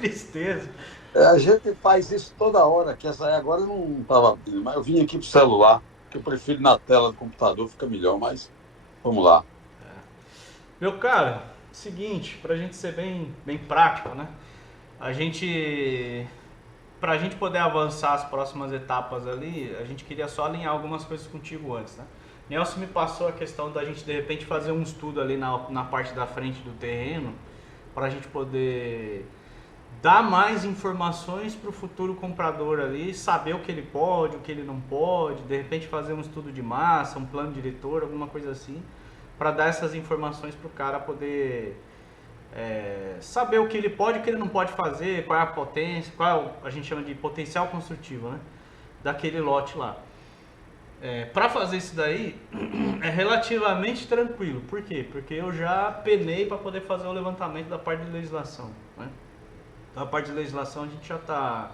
tristeza. A gente faz isso toda hora, que essa aí agora eu não estava abrindo, mas eu vim aqui pro celular, que eu prefiro na tela do computador, fica melhor, mas vamos lá. Meu cara, seguinte, pra gente ser bem prático, né? A gente, pra gente poder avançar as próximas etapas ali, a gente queria só alinhar algumas coisas contigo antes, né? Nelson me passou a questão da gente de repente fazer um estudo ali na parte da frente do terreno, pra gente poder dar mais informações para o futuro comprador ali, saber o que ele pode, o que ele não pode, de repente fazer um estudo de massa, um plano diretor, alguma coisa assim, para dar essas informações para o cara poder saber o que ele pode e o que ele não pode fazer, qual é a potência, a gente chama de potencial construtivo, né, daquele lote lá. Para fazer isso daí é relativamente tranquilo. Por quê? Porque eu já penei para poder fazer o levantamento da parte de legislação, né? Então a parte de legislação a gente já está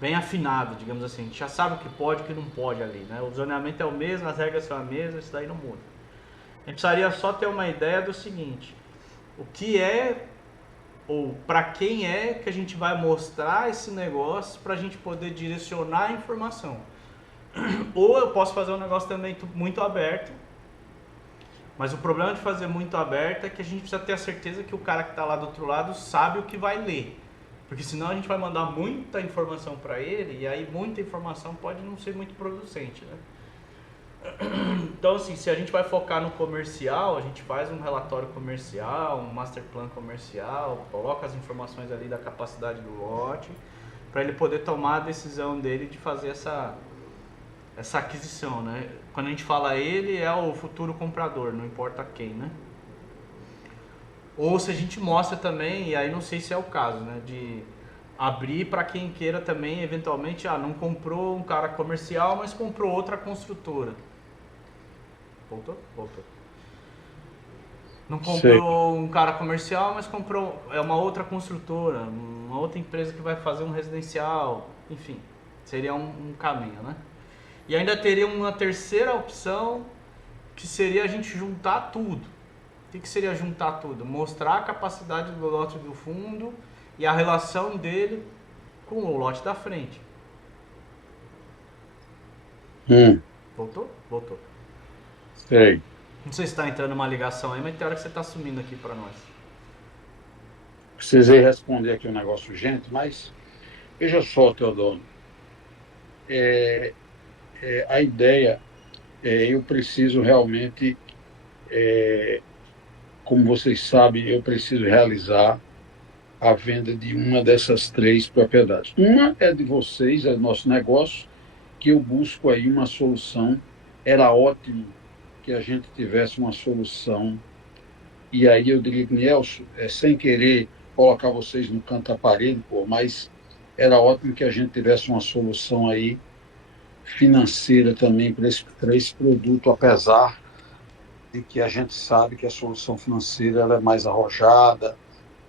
bem afinado, digamos assim. A gente já sabe o que pode e o que não pode ali, né? O zoneamento é o mesmo, as regras são as mesmas, isso daí não muda. A gente precisaria só ter uma ideia do seguinte: o que é ou para quem é que a gente vai mostrar esse negócio para a gente poder direcionar a informação. Ou eu posso fazer um negócio também muito aberto, mas o problema de fazer muito aberto é que a gente precisa ter a certeza que o cara que está lá do outro lado sabe o que vai ler. Porque senão a gente vai mandar muita informação para ele e aí muita informação pode não ser muito producente, né? Então assim, se a gente vai focar no comercial, a gente faz um relatório comercial, um master plan comercial, coloca as informações ali da capacidade do lote, para ele poder tomar a decisão dele de fazer essa aquisição, né? Quando a gente fala ele, é o futuro comprador, não importa quem, né? Ou se a gente mostra também, e aí não sei se é o caso, né? De abrir para quem queira também, eventualmente, não comprou um cara comercial, mas comprou outra construtora. Voltou? Voltou. Não Sei. comprou um cara comercial, mas comprou uma outra construtora, uma outra empresa que vai fazer um residencial, enfim, seria um caminho, né? E ainda teria uma terceira opção, que seria a gente juntar tudo. O que seria juntar tudo? Mostrar a capacidade do lote do fundo e a relação dele com o lote da frente. Voltou? Voltou. Sei. Não sei se está entrando uma ligação aí, mas tem hora que você está sumindo aqui para nós. Precisei responder aqui um negócio urgente, mas veja só, Teodoro, a ideia eu preciso realmente, como vocês sabem, eu preciso realizar a venda de uma dessas três propriedades. Uma é de vocês, é do nosso negócio, que eu busco aí uma solução. Era ótimo que a gente tivesse uma solução. E aí eu diria, Nelson, sem querer colocar vocês no canto da parede, mas era ótimo que a gente tivesse uma solução aí financeira também para esse produto, apesar de que a gente sabe que a solução financeira ela é mais arrojada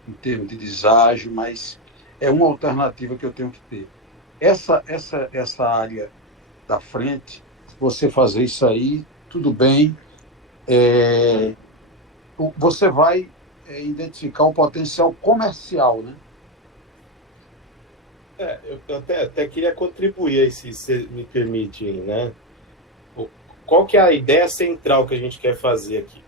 em termos de deságio, mas é uma alternativa que eu tenho que ter. Essa área da frente, você fazer isso aí, tudo bem, você vai identificar o potencial comercial, né? Eu até queria contribuir aí, se você me permite, né? Qual que é a ideia central que a gente quer fazer aqui?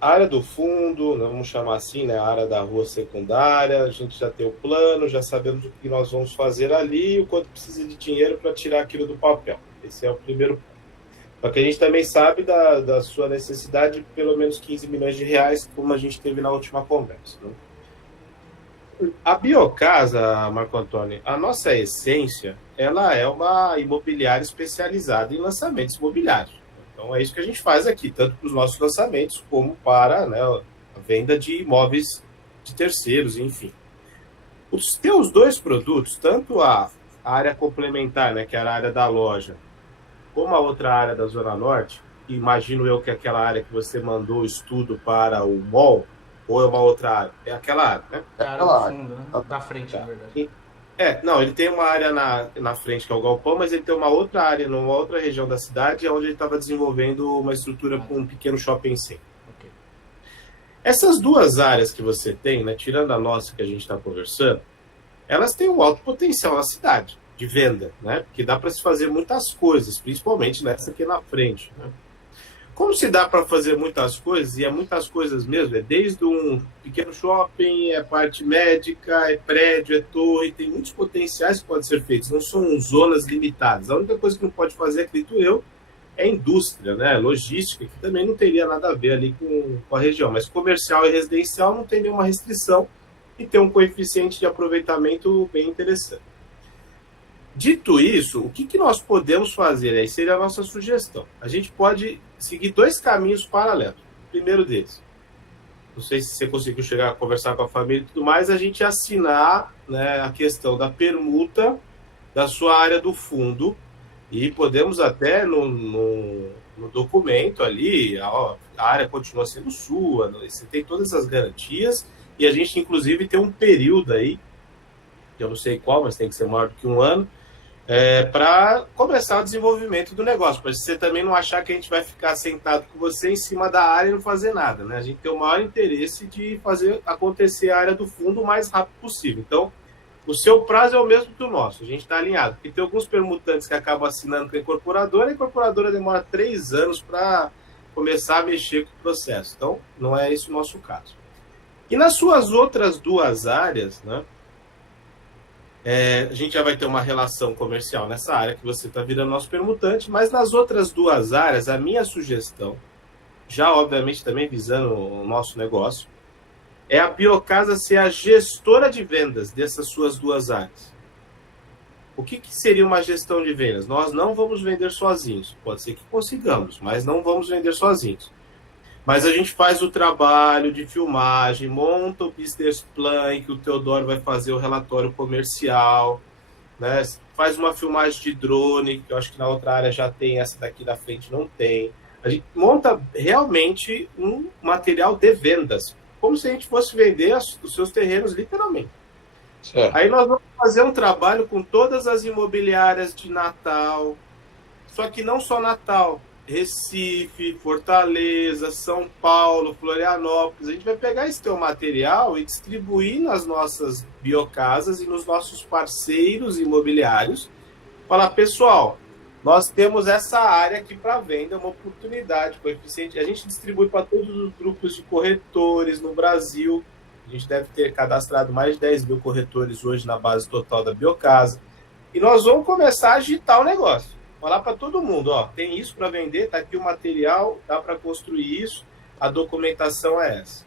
A área do fundo, vamos chamar assim, né? A área da rua secundária, a gente já tem o plano, já sabemos o que nós vamos fazer ali e o quanto precisa de dinheiro para tirar aquilo do papel. Esse é o primeiro ponto. Só que a gente também sabe da sua necessidade de pelo menos 15 milhões de reais, como a gente teve na última conversa, né? A Biocasa, Marco Antônio, a nossa essência, ela é uma imobiliária especializada em lançamentos imobiliários. Então é isso que a gente faz aqui, tanto para os nossos lançamentos como para, né, a venda de imóveis de terceiros, enfim. Os teus dois produtos, tanto a área complementar, né, que é a área da loja, como a outra área da Zona Norte, imagino eu que aquela área que você mandou o estudo para o mall, ou é uma outra área? É aquela área, né? É a área do fundo, né? Da frente, Tá. na verdade. Não, ele tem uma área na frente, que é o galpão, mas ele tem uma outra área, numa outra região da cidade, onde ele estava desenvolvendo uma estrutura com um pequeno shopping center. Ok. Essas duas áreas que você tem, né, tirando a nossa que a gente está conversando, elas têm um alto potencial na cidade de venda, né? Porque dá para se fazer muitas coisas, principalmente nessa aqui na frente, né? Como se dá para fazer muitas coisas, e é muitas coisas mesmo, é desde um pequeno shopping, é parte médica, é prédio, é torre, tem muitos potenciais que podem ser feitos, não são zonas limitadas. A única coisa que não pode fazer, acredito eu, é indústria, né? Logística, que também não teria nada a ver ali com a região, mas comercial e residencial não tem nenhuma restrição e tem um coeficiente de aproveitamento bem interessante. Dito isso, o que nós podemos fazer? Aí seria a nossa sugestão. A gente pode seguir dois caminhos paralelos. O primeiro deles, não sei se você conseguiu chegar a conversar com a família e tudo mais, a gente assinar, né, a questão da permuta da sua área do fundo e podemos até no documento ali, a área continua sendo sua, você tem todas as garantias e a gente inclusive tem um período aí, que eu não sei qual, mas tem que ser maior do que um ano, para começar o desenvolvimento do negócio, para você também não achar que a gente vai ficar sentado com você em cima da área e não fazer nada, né? A gente tem o maior interesse de fazer acontecer a área do fundo o mais rápido possível. Então, o seu prazo é o mesmo que o nosso, a gente está alinhado. Porque tem alguns permutantes que acabam assinando com a incorporadora demora 3 anos para começar a mexer com o processo. Então, não é esse o nosso caso. E nas suas outras duas áreas, né? A gente já vai ter uma relação comercial nessa área que você está virando nosso permutante, mas nas outras duas áreas, a minha sugestão, já obviamente também visando o nosso negócio, é a Biocasa ser a gestora de vendas dessas suas duas áreas. O que seria uma gestão de vendas? Nós não vamos vender sozinhos, pode ser que consigamos, mas não vamos vender sozinhos. Mas a gente faz o trabalho de filmagem, monta o business plan, que o Teodoro vai fazer o relatório comercial, né? Faz uma filmagem de drone, que eu acho que na outra área já tem, essa daqui da frente não tem. A gente monta realmente um material de vendas, como se a gente fosse vender os seus terrenos literalmente. Certo. Aí nós vamos fazer um trabalho com todas as imobiliárias de Natal, só que não só Natal, Recife, Fortaleza, São Paulo, Florianópolis. A gente vai pegar esse teu material e distribuir nas nossas biocasas e nos nossos parceiros imobiliários. Falar, pessoal, nós temos essa área aqui para venda, uma oportunidade, coeficiente. A gente distribui para todos os grupos de corretores no Brasil. A gente deve ter cadastrado mais de 10 mil corretores hoje na base total da Biocasa. E nós vamos começar a agitar o negócio. Falar para todo mundo, ó, tem isso para vender, tá aqui o material, dá para construir isso, a documentação é essa.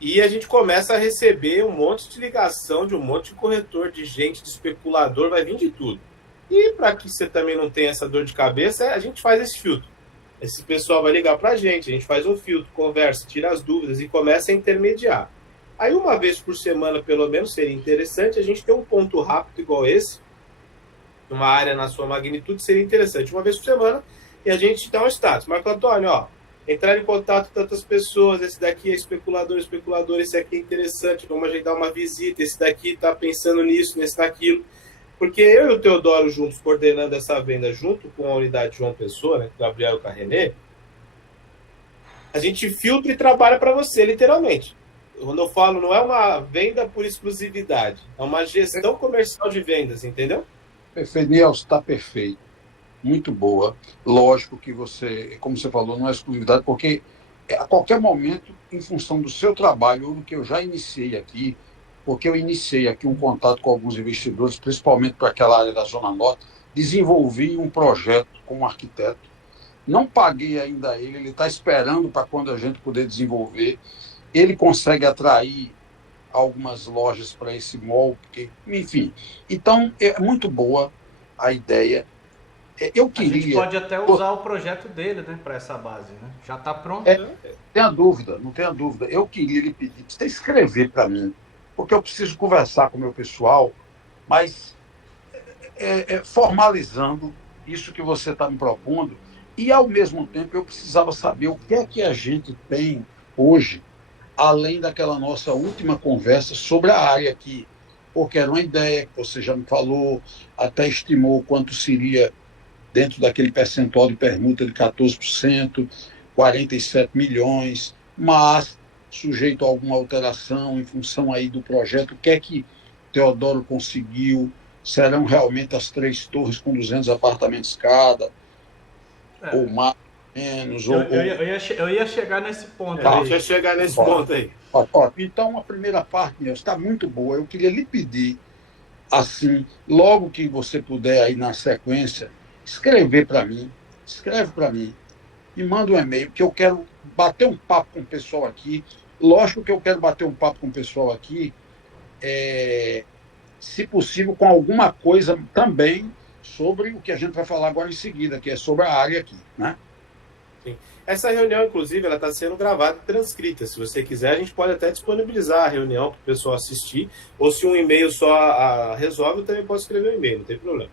E a gente começa a receber um monte de ligação de um monte de corretor, de gente, de especulador, vai vir de tudo. E para que você também não tenha essa dor de cabeça, a gente faz esse filtro. Esse pessoal vai ligar para a gente faz um filtro, conversa, tira as dúvidas e começa a intermediar. Aí uma vez por semana, pelo menos, seria interessante a gente ter um ponto rápido igual esse, uma área na sua magnitude, seria interessante, uma vez por semana, e a gente dá um status. Marco Antônio, ó, entrar em contato com tantas pessoas, esse daqui é especulador, esse aqui é interessante, vamos agendar uma visita, esse daqui está pensando nisso, nesse, naquilo. Porque eu e o Teodoro juntos, coordenando essa venda junto com a unidade João Pessoa, né, com o Gabriel e com a Renê, a gente filtra e trabalha para você, literalmente. Quando eu falo, não é uma venda por exclusividade, é uma gestão comercial de vendas, entendeu? Perfeito, Nelson, está perfeito. Muito boa. Lógico que você, como você falou, não é exclusividade, porque a qualquer momento, em função do seu trabalho, ou do que eu já iniciei aqui, porque eu iniciei aqui um contato com alguns investidores, principalmente para aquela área da Zona Norte, desenvolvi um projeto como arquiteto. Não paguei ainda ele está esperando para quando a gente poder desenvolver. Ele consegue atrair algumas lojas para esse mall, porque, enfim. Então, é muito boa a ideia. Eu queria... A gente pode até usar o projeto dele, né, para essa base, né? Já está pronto. Não tenha dúvida. Eu queria lhe pedir para você escrever para mim, porque eu preciso conversar com o meu pessoal, mas formalizando isso que você está me propondo, e, ao mesmo tempo, eu precisava saber o que é que a gente tem hoje, além daquela nossa última conversa sobre a área aqui, porque era uma ideia que você já me falou, até estimou quanto seria dentro daquele percentual de permuta de 14%, 47 milhões, mas sujeito a alguma alteração em função aí do projeto? O que é que Teodoro conseguiu? Serão realmente as 3 torres com 200 apartamentos cada? Ou mais, menos? Eu ia chegar nesse ponto. A gente ia chegar nesse ponto aí. Então, a primeira parte, Nelson, está muito boa. Eu queria lhe pedir, assim, logo que você puder aí na sequência, escreve para mim, e manda um e-mail, que eu quero bater um papo com o pessoal aqui. Lógico que eu quero bater um papo com o pessoal aqui, se possível, com alguma coisa também sobre o que a gente vai falar agora em seguida, que é sobre a área aqui, né? Sim. Essa reunião, inclusive, ela está sendo gravada e transcrita. Se você quiser, a gente pode até disponibilizar a reunião para o pessoal assistir, ou se um e-mail só resolve, eu também posso escrever um e-mail, não tem problema.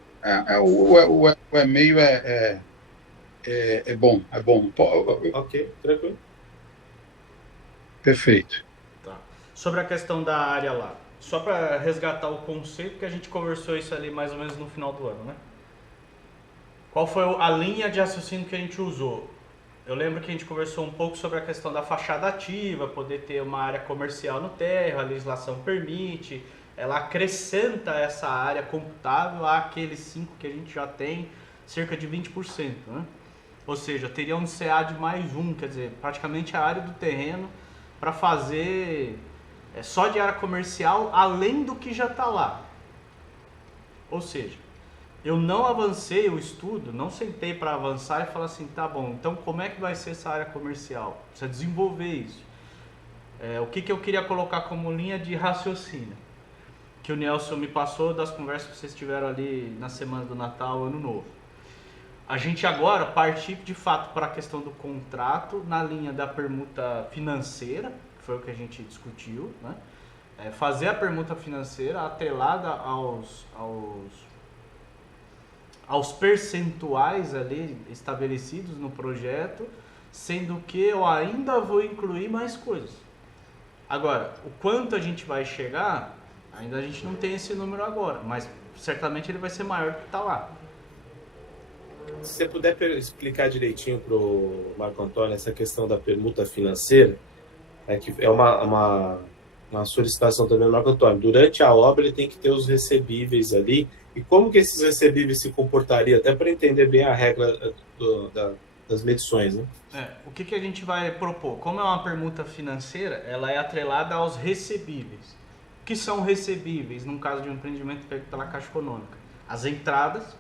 O e-mail é bom, é bom. Ok, tranquilo. Perfeito. Tá. Sobre a questão da área lá, só para resgatar o conceito, que a gente conversou isso ali mais ou menos no final do ano, né? Qual foi a linha de raciocínio que a gente usou? Eu lembro que a gente conversou um pouco sobre a questão da fachada ativa, poder ter uma área comercial no térreo, a legislação permite, ela acrescenta essa área computável àqueles 5 que a gente já tem, cerca de 20%, né? Ou seja, teria um CA de mais 1, quer dizer, praticamente a área do terreno para fazer só de área comercial, além do que já está lá. Ou seja, eu não avancei o estudo, não sentei para avançar e falar assim, tá bom, então como é que vai ser essa área comercial? Precisa desenvolver isso. O que eu queria colocar como linha de raciocínio? Que o Nelson me passou das conversas que vocês tiveram ali na semana do Natal, Ano Novo. A gente agora partir de fato para a questão do contrato na linha da permuta financeira, que foi o que a gente discutiu, né? Fazer a permuta financeira atrelada aos percentuais ali estabelecidos no projeto, sendo que eu ainda vou incluir mais coisas. Agora, o quanto a gente vai chegar, ainda a gente não tem esse número agora, mas certamente ele vai ser maior do que está lá. Se você puder explicar direitinho para o Marco Antônio essa questão da permuta financeira, que é uma solicitação também do Marco Antônio. Durante a obra ele tem que ter os recebíveis ali, e como que esses recebíveis se comportariam, até para entender bem a regra das medições, né? O que a gente vai propor? Como é uma permuta financeira, ela é atrelada aos recebíveis. O que são recebíveis, num caso de um empreendimento feito pela Caixa Econômica? As entradas.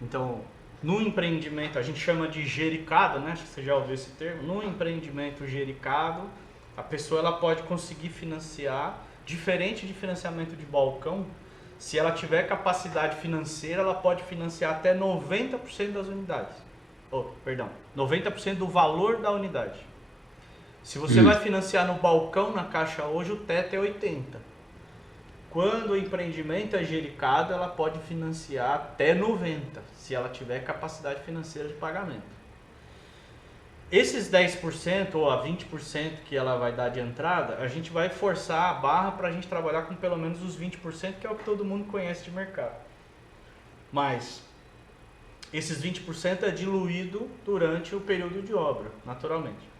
Então, no empreendimento, a gente chama de gericado, né? Acho que você já ouviu esse termo. No empreendimento gericado, a pessoa ela pode conseguir financiar, diferente de financiamento de balcão, se ela tiver capacidade financeira, ela pode financiar até 90% das unidades. 90% do valor da unidade. Se você vai financiar no balcão na Caixa hoje, o teto é 80%. Quando o empreendimento é gericado, ela pode financiar até 90%, se ela tiver capacidade financeira de pagamento. Esses 10% ou a 20% que ela vai dar de entrada, a gente vai forçar a barra para a gente trabalhar com pelo menos os 20%, que é o que todo mundo conhece de mercado. Mas esses 20% é diluído durante o período de obra, naturalmente.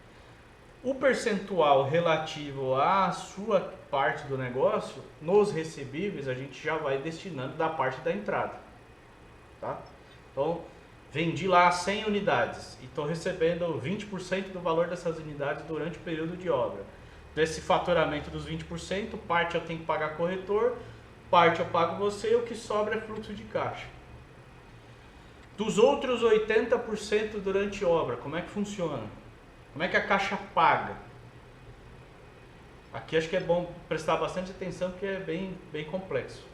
O percentual relativo à sua parte do negócio, nos recebíveis, a gente já vai destinando da parte da entrada. Tá? Então, vendi lá 100 unidades e estou recebendo 20% do valor dessas unidades durante o período de obra. Desse faturamento dos 20%, parte eu tenho que pagar corretor, parte eu pago você e o que sobra é fluxo de caixa. Dos outros 80% durante obra, como é que funciona? Como é que a Caixa paga? Aqui acho que é bom prestar bastante atenção porque é bem complexo.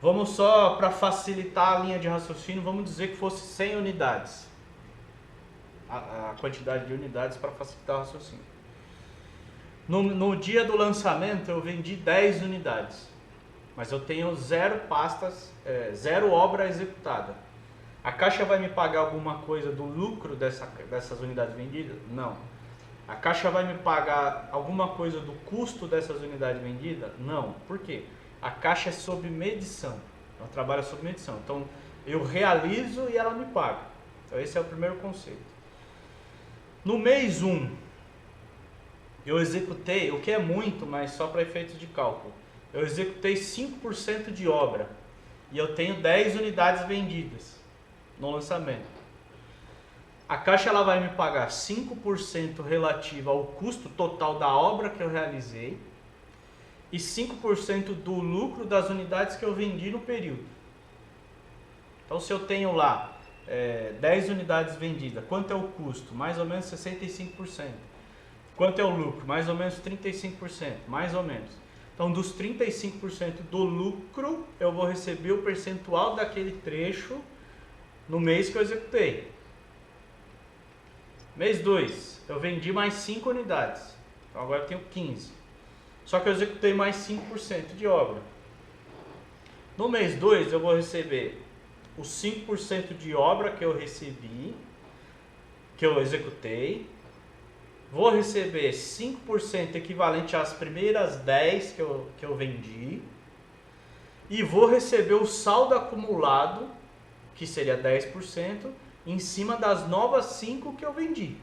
Vamos só, para facilitar a linha de raciocínio, vamos dizer que fosse 100 unidades. A quantidade de unidades para facilitar o raciocínio. No dia do lançamento eu vendi 10 unidades, mas eu tenho 0 pastas, 0 obra executada. A Caixa vai me pagar alguma coisa do lucro dessas unidades vendidas? Não. A Caixa vai me pagar alguma coisa do custo dessas unidades vendidas? Não. Por quê? A Caixa é sob medição. Ela trabalha sob medição. Então, eu realizo e ela me paga. Então, esse é o primeiro conceito. No mês 1, eu executei, o que é muito, mas só para efeitos de cálculo, eu executei 5% de obra e eu tenho 10 unidades vendidas no lançamento. A Caixa ela vai me pagar 5% relativo ao custo total da obra que eu realizei e 5% do lucro das unidades que eu vendi no período. Então, se eu tenho lá 10 unidades vendidas, quanto é o custo? Mais ou menos 65%. Quanto é o lucro? Mais ou menos 35%, mais ou menos. Então, dos 35% do lucro, eu vou receber o percentual daquele trecho no mês que eu executei. Mês 2, eu vendi mais 5 unidades. Então, agora eu tenho 15. Só que eu executei mais 5% de obra. No mês 2, eu vou receber os 5% de obra que eu recebi, que eu executei. Vou receber 5% equivalente às primeiras 10 que eu vendi. E vou receber o saldo acumulado, que seria 10%, em cima das novas 5 que eu vendi.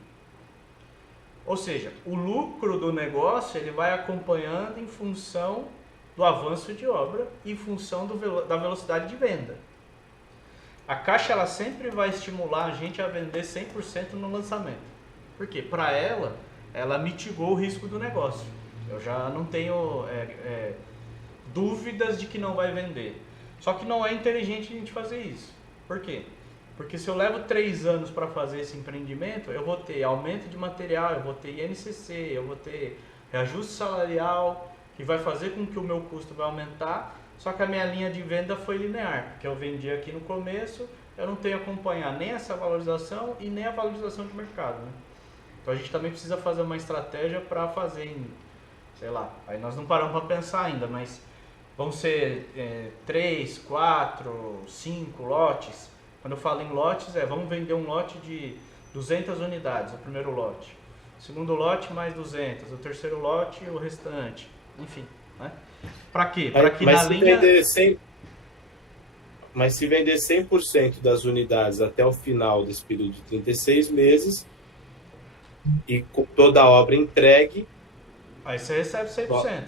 Ou seja, o lucro do negócio ele vai acompanhando em função do avanço de obra e em função da velocidade de venda. A Caixa ela sempre vai estimular a gente a vender 100% no lançamento. Por quê? Para ela mitigou o risco do negócio. Eu já não tenho dúvidas de que não vai vender. Só que não é inteligente a gente fazer isso. Por quê? Porque se eu levo 3 anos para fazer esse empreendimento, eu vou ter aumento de material, eu vou ter INCC, eu vou ter reajuste salarial, que vai fazer com que o meu custo vai aumentar, só que a minha linha de venda foi linear, porque eu vendi aqui no começo, eu não tenho que acompanhar nem essa valorização e nem a valorização de mercado, né? Então a gente também precisa fazer uma estratégia para fazer em, sei lá, aí nós não paramos para pensar ainda, mas vão ser 3, 4, 5 lotes. Quando eu falo em lotes, vamos vender um lote de 200 unidades, o primeiro lote. O segundo lote, mais 200. O terceiro lote, o restante. Enfim, né? Para quê? Para que na linha... Mas se vender 100% das unidades até o final desse período de 36 meses e toda a obra entregue... Aí você recebe 100%.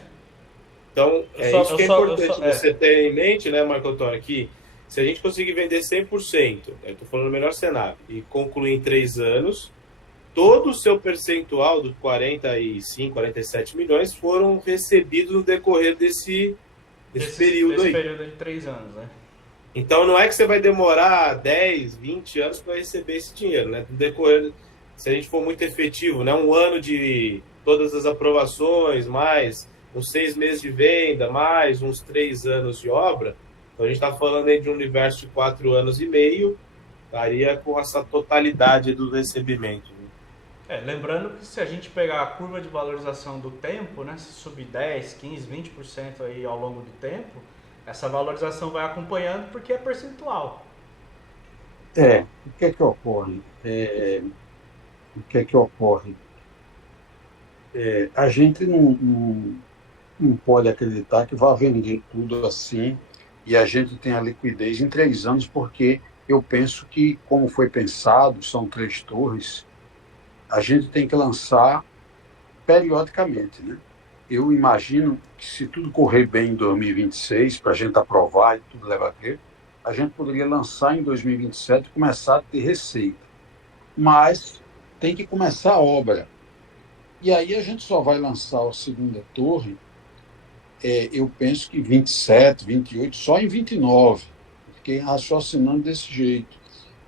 Então, isso que é importante você ter em mente, né, Marco Antônio, que se a gente conseguir vender 100%, eu estou falando no melhor cenário, e concluir em 3 anos, todo o seu percentual dos 45, 47 milhões foram recebidos no decorrer desse período aí. Desse período de 3 anos, né? Então, não é que você vai demorar 10, 20 anos para receber esse dinheiro, né? No decorrer, se a gente for muito efetivo, né? Um ano de todas as aprovações, mais uns 6 meses de venda, mais uns 3 anos de obra. Então, a gente está falando aí de um universo de 4 anos e meio, estaria com essa totalidade do recebimento. Lembrando que se a gente pegar a curva de valorização do tempo, né, se subir 10, 15, 20% aí ao longo do tempo, essa valorização vai acompanhando porque é percentual. O que é que ocorre? A gente não pode acreditar que vai vender tudo assim e a gente tem a liquidez em 3 anos, porque eu penso que, como foi pensado, são 3 torres, a gente tem que lançar periodicamente, né? Eu imagino que, se tudo correr bem em 2026, para a gente aprovar e tudo levar a crer, a gente poderia lançar em 2027 e começar a ter receita. Mas tem que começar a obra. E aí a gente só vai lançar a segunda torre, eu penso que 27, 28, só em 29. Fiquei raciocinando desse jeito.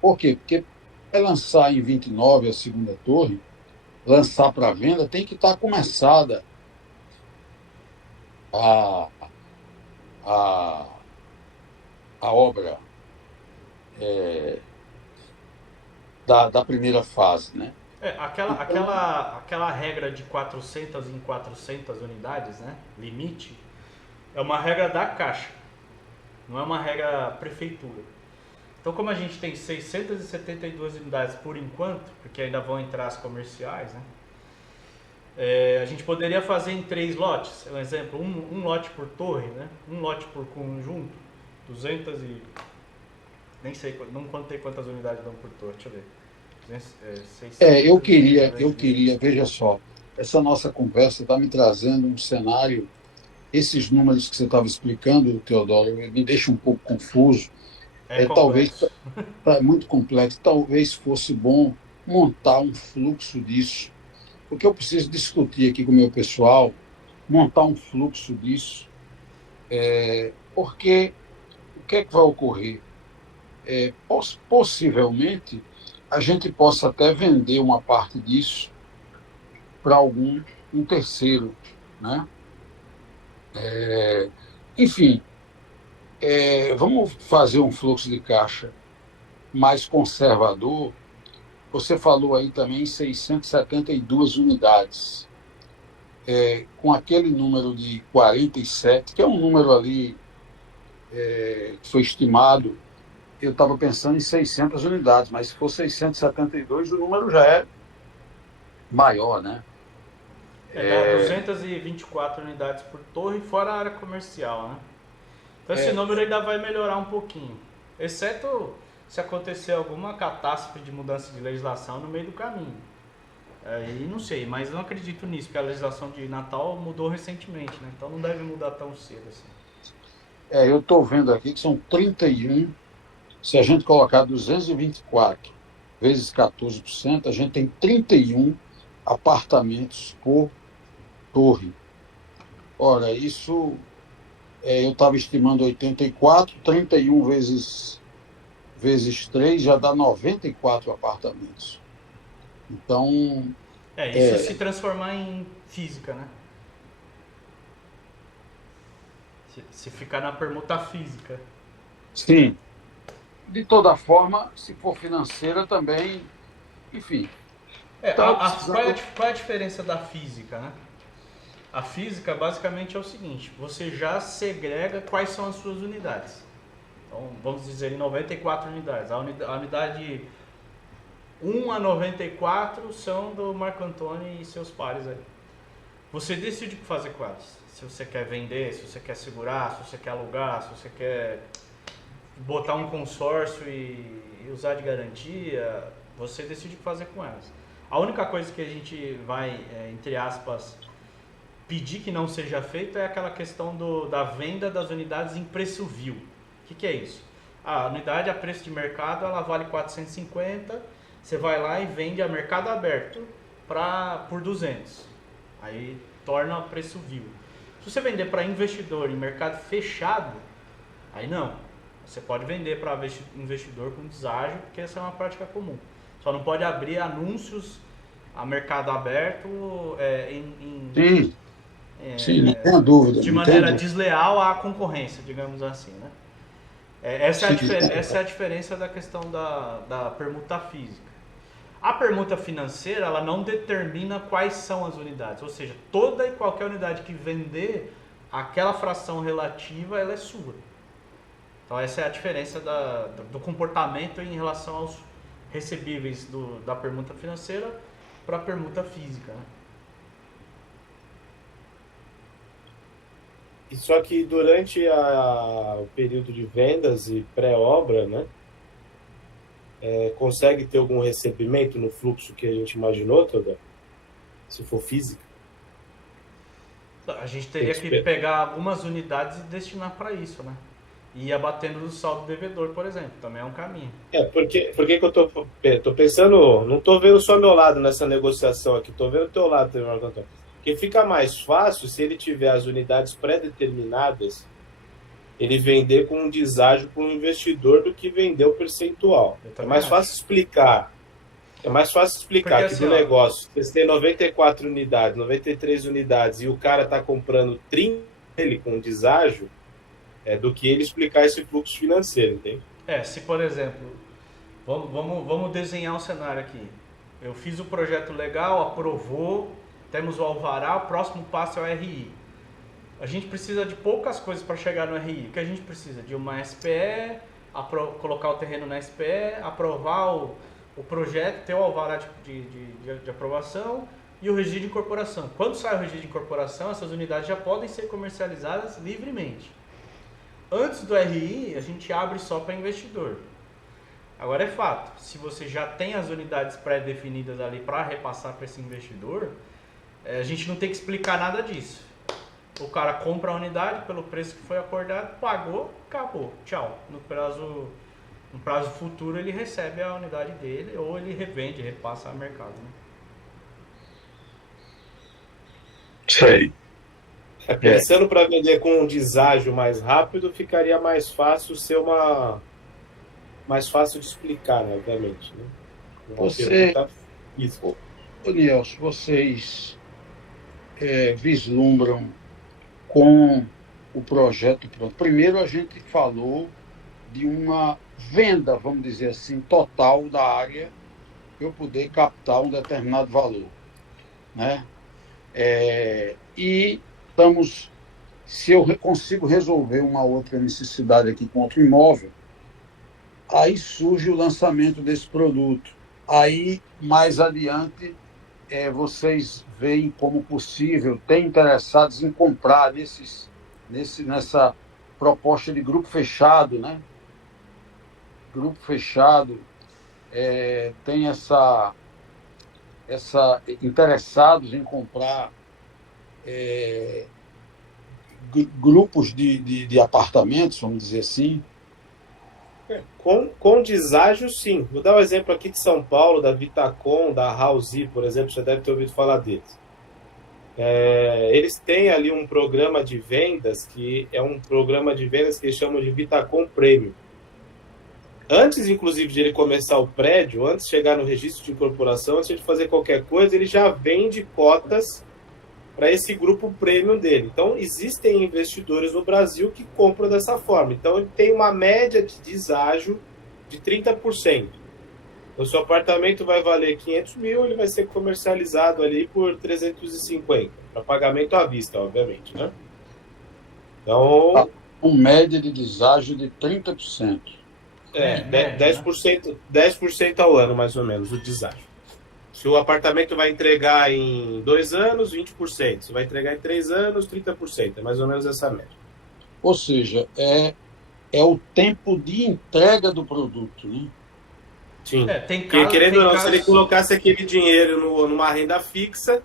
Por quê? Porque para lançar em 29 a segunda torre, lançar para venda, tem que estar começada a obra da primeira fase, né? Aquela regra de 400 em 400 unidades, né? Limite, é uma regra da Caixa, não é uma regra prefeitura. Então, como a gente tem 672 unidades por enquanto, porque ainda vão entrar as comerciais, né? A gente poderia fazer em 3 lotes, um exemplo, um lote por torre, né? Um lote por conjunto, 200 e... nem sei, não contei quantas unidades dão por torre, deixa eu ver. 600, eu queria, veja só, essa nossa conversa está me trazendo um cenário. Esses números que você estava explicando, Teodoro, me deixa um pouco confuso. É Talvez complexo. tá muito complexo. Talvez fosse bom montar um fluxo disso, porque eu preciso discutir aqui com o meu pessoal, montar um fluxo disso, porque o que é que vai ocorrer? Possivelmente a gente possa até vender uma parte disso para um terceiro, né? Enfim, vamos fazer um fluxo de caixa mais conservador. Você falou aí também em 672 unidades, com aquele número de 47, que é um número ali que foi estimado. Eu estava pensando em 600 unidades, mas se for 672, o número já é maior, né? Dá 224 unidades por torre, fora a área comercial, né? Então esse número ainda vai melhorar um pouquinho. Exceto se acontecer alguma catástrofe de mudança de legislação no meio do caminho. Aí não sei, mas não acredito nisso, porque a legislação de Natal mudou recentemente, né? Então não deve mudar tão cedo assim. Eu estou vendo aqui que são 31. Se a gente colocar 224 vezes 14%, a gente tem 31 apartamentos por torre. Ora, isso eu estava estimando 84, 31 vezes 3 já dá 94 apartamentos. Então, isso se transformar em física, né? Se ficar na permuta física. sim. De toda forma, se for financeira também, enfim. Qual é a diferença da física, né? A física basicamente é o seguinte: você já segrega quais são as suas unidades. Então, vamos dizer em 94 unidades. A unidade 1 a 94 são do Marco Antônio e seus pares aí. Você decide o que fazer com elas. Se você quer vender, se você quer segurar, se você quer alugar, se você quer botar um consórcio e usar de garantia, você decide o que fazer com elas. A única coisa que a gente vai, entre aspas, pedir que não seja feito é aquela questão da venda das unidades em preço vil. O que é isso? A unidade a preço de mercado, ela vale 450, você vai lá e vende a mercado aberto por 200. Aí torna preço vil. Se você vender para investidor em mercado fechado, aí não. Você pode vender para investidor com deságio, porque essa é uma prática comum. Só não pode abrir anúncios a mercado aberto Sim, não tenha dúvida. de maneira desleal à concorrência, digamos assim, né? Essa é a diferença da questão da permuta física. A permuta financeira, ela não determina quais são as unidades, ou seja, toda e qualquer unidade que vender, aquela fração relativa, ela é sua. Então essa é a diferença do comportamento em relação aos recebíveis da permuta financeira para a permuta física, né? E só que durante o período de vendas e pré-obra, né, consegue ter algum recebimento no fluxo que a gente imaginou, Teodoro? Se for física? A gente teria que pegar algumas unidades e destinar para isso, né? E ir abatendo do saldo devedor, por exemplo, também é um caminho. Porque que eu tô pensando, não tô vendo só meu lado nessa negociação aqui, tô vendo o teu lado, Marco Antônio. Porque fica mais fácil se ele tiver as unidades pré-determinadas, ele vender com um deságio para um investidor do que vender o percentual. É mais fácil explicar. É mais fácil explicar porque, que do negócio, você tem 94 unidades, 93 unidades, e o cara está comprando 30 dele com deságio, do que ele explicar esse fluxo financeiro, entende? Se por exemplo, vamos desenhar um cenário aqui. Eu fiz o projeto legal, aprovou, temos o alvará, o próximo passo é o RI. A gente precisa de poucas coisas para chegar no RI. O que a gente precisa? De uma SPE, colocar o terreno na SPE, aprovar o projeto, ter o alvará de aprovação e o registro de incorporação. Quando sai o registro de incorporação, essas unidades já podem ser comercializadas livremente. Antes do RI, a gente abre só para investidor. Agora é fato, se você já tem as unidades pré-definidas ali para repassar para esse investidor, a gente não tem que explicar nada disso. O cara compra a unidade pelo preço que foi acordado, pagou, acabou, tchau. No prazo futuro ele recebe a unidade dele ou ele revende, repassa ao mercado. Né? Sei. Pensando para vender com um deságio mais rápido, ficaria mais fácil mais fácil de explicar, né, obviamente. Né? Você, Nelson, vocês vislumbram com o projeto pronto. Primeiro a gente falou de uma venda, vamos dizer assim, total da área para eu poder captar um determinado valor, né? E estamos, se eu consigo resolver uma outra necessidade aqui com outro imóvel, aí surge o lançamento desse produto. Aí, mais adiante, vocês veem como possível, tem interessados em comprar nessa proposta de grupo fechado, né? Grupo fechado tem interessados em comprar grupos de apartamentos, vamos dizer assim. Com deságio, sim. Vou dar um exemplo aqui de São Paulo, da Vitacom, da Housey, por exemplo, você deve ter ouvido falar deles. Eles têm ali um programa de vendas, que é um programa de vendas que eles chamam de Vitacom Premium. Antes, inclusive, de ele começar o prédio, antes de chegar no registro de incorporação, antes de fazer qualquer coisa, ele já vende cotas para esse grupo premium dele. Então, existem investidores no Brasil que compram dessa forma. Então, ele tem uma média de deságio de 30%. Então, seu apartamento vai valer 500 mil, ele vai ser comercializado ali por 350, para pagamento à vista, obviamente, né? Então... Uma média de deságio de 30%. 10% ao ano, mais ou menos, o deságio. Se o apartamento vai entregar em 2 anos, 20%. Se vai entregar em 3 anos, 30%. É mais ou menos essa média. Ou seja, é o tempo de entrega do produto, né? Sim. Porque, querendo ou não, se ele colocasse aquele dinheiro numa renda fixa,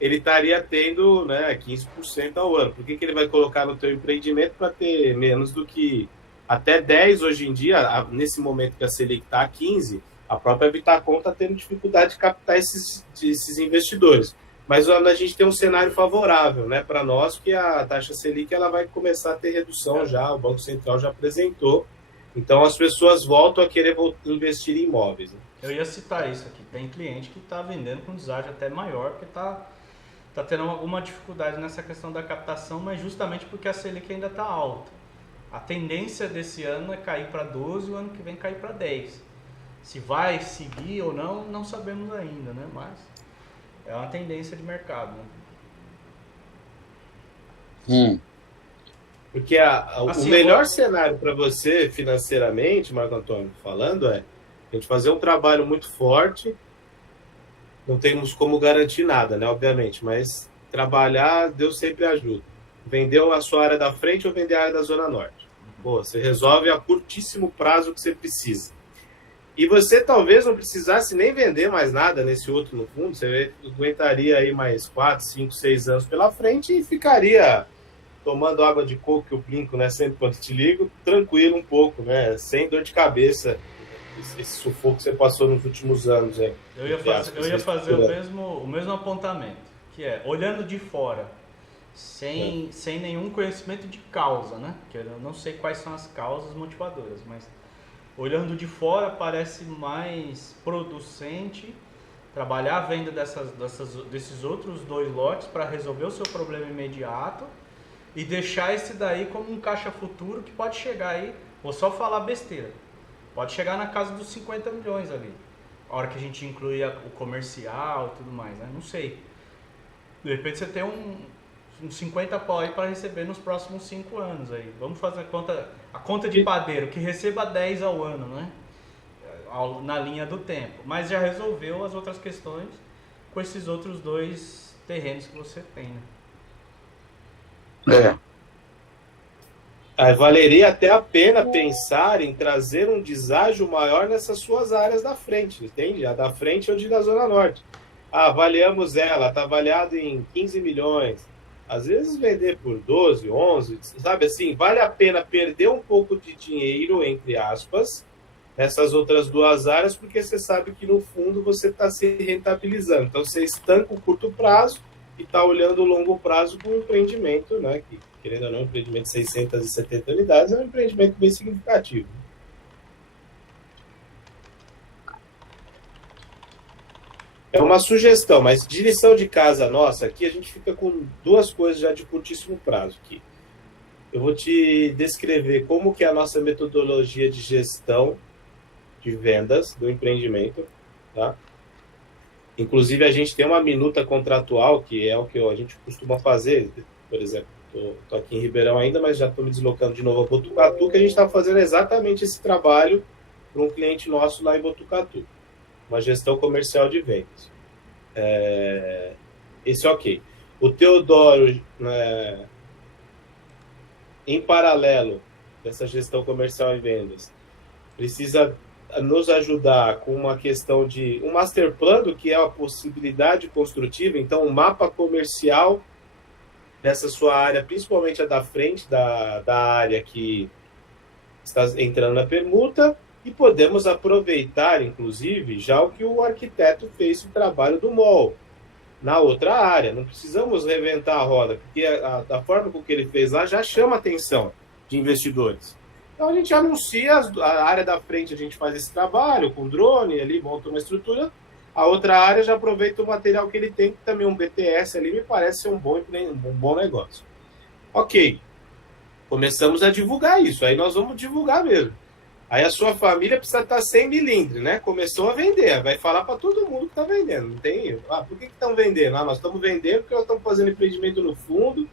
ele estaria tendo, né, 15% ao ano. Por que ele vai colocar no teu empreendimento para ter menos do que até 10% hoje em dia, nesse momento que a Selic está a 15%, a própria Vitacom está tendo dificuldade de captar esses investidores. Mas a gente tem um cenário favorável, né, para nós, que a taxa Selic ela vai começar a ter redução já, o Banco Central já apresentou. Então as pessoas voltam a querer investir em imóveis. Né? Eu ia citar isso aqui. Tem cliente que está vendendo com deságio até maior, porque está tendo alguma dificuldade nessa questão da captação, mas justamente porque a Selic ainda está alta. A tendência desse ano é cair para 12%, o ano que vem cair para 10%. Se vai seguir ou não, não sabemos ainda, né? Mas é uma tendência de mercado. Né? Porque assim, o melhor cenário para você financeiramente, Marco Antônio, falando, é a gente fazer um trabalho muito forte. Não temos como garantir nada, né? Obviamente, mas trabalhar, Deus sempre ajuda. Vender a sua área da frente ou vender a área da Zona Norte. Pô, você resolve a curtíssimo prazo que você precisa. E você talvez não precisasse nem vender mais nada nesse outro no fundo, você aguentaria aí mais 4, 5, 6 anos pela frente e ficaria tomando água de coco, que eu brinco, né, sempre quando te ligo, tranquilo um pouco, né, sem dor de cabeça, esse sufoco que você passou nos últimos anos. Aí, eu ia fazer o mesmo apontamento, que é, olhando de fora, sem nenhum conhecimento de causa, né, que eu não sei quais são as causas motivadoras, mas... Olhando de fora, parece mais producente trabalhar a venda desses outros 2 lotes para resolver o seu problema imediato e deixar esse daí como um caixa futuro que pode chegar aí, vou só falar besteira, pode chegar na casa dos 50 milhões ali, a hora que a gente inclui o comercial e tudo mais, né? Não sei. De repente você tem uns 50 pau aí para receber nos próximos 5 anos aí. Vamos fazer a conta de padeiro, que receba 10 ao ano, né? Na linha do tempo. Mas já resolveu as outras questões com esses outros 2 terrenos que você tem, né? Valeria até a pena pensar em trazer um deságio maior nessas suas áreas da frente, entende? A da frente ou de da Zona Norte. avaliamos ela, está avaliada em 15 milhões. Às vezes vender por 12, 11, sabe assim, vale a pena perder um pouco de dinheiro, entre aspas, nessas outras duas áreas, porque você sabe que no fundo você está se rentabilizando. Então você estanca o curto prazo e está olhando o longo prazo com um empreendimento, né, que, querendo ou não, um empreendimento de 670 unidades é um empreendimento bem significativo. É uma sugestão, mas de lição de casa nossa, aqui a gente fica com duas coisas já de curtíssimo prazo aqui. Eu vou te descrever como que é a nossa metodologia de gestão de vendas do empreendimento, tá? Inclusive, a gente tem uma minuta contratual, que é o que a gente costuma fazer. Por exemplo, estou aqui em Ribeirão ainda, mas já estou me deslocando de novo a Botucatu, que a gente está fazendo exatamente esse trabalho para um cliente nosso lá em Botucatu. Uma gestão comercial de vendas. Esse é ok. O Teodoro, em paralelo dessa gestão comercial e vendas, precisa nos ajudar com uma questão de um master plan, do que é a possibilidade construtiva, então um mapa comercial dessa sua área, principalmente a da frente da área que está entrando na permuta, e podemos aproveitar, inclusive, já o que o arquiteto fez o trabalho do mall na outra área. Não precisamos reventar a roda, porque a forma com que ele fez lá já chama a atenção de investidores. Então a gente anuncia, a área da frente a gente faz esse trabalho com drone, ali monta uma estrutura, a outra área já aproveita o material que ele tem, que também um BTS ali me parece ser um bom negócio. Ok, começamos a divulgar isso, aí nós vamos divulgar mesmo. Aí a sua família precisa estar sem milindre, né? Começou a vender, vai falar para todo mundo que está vendendo. Não tem, por que estão vendendo? Nós estamos vendendo porque nós estamos fazendo empreendimento no fundo.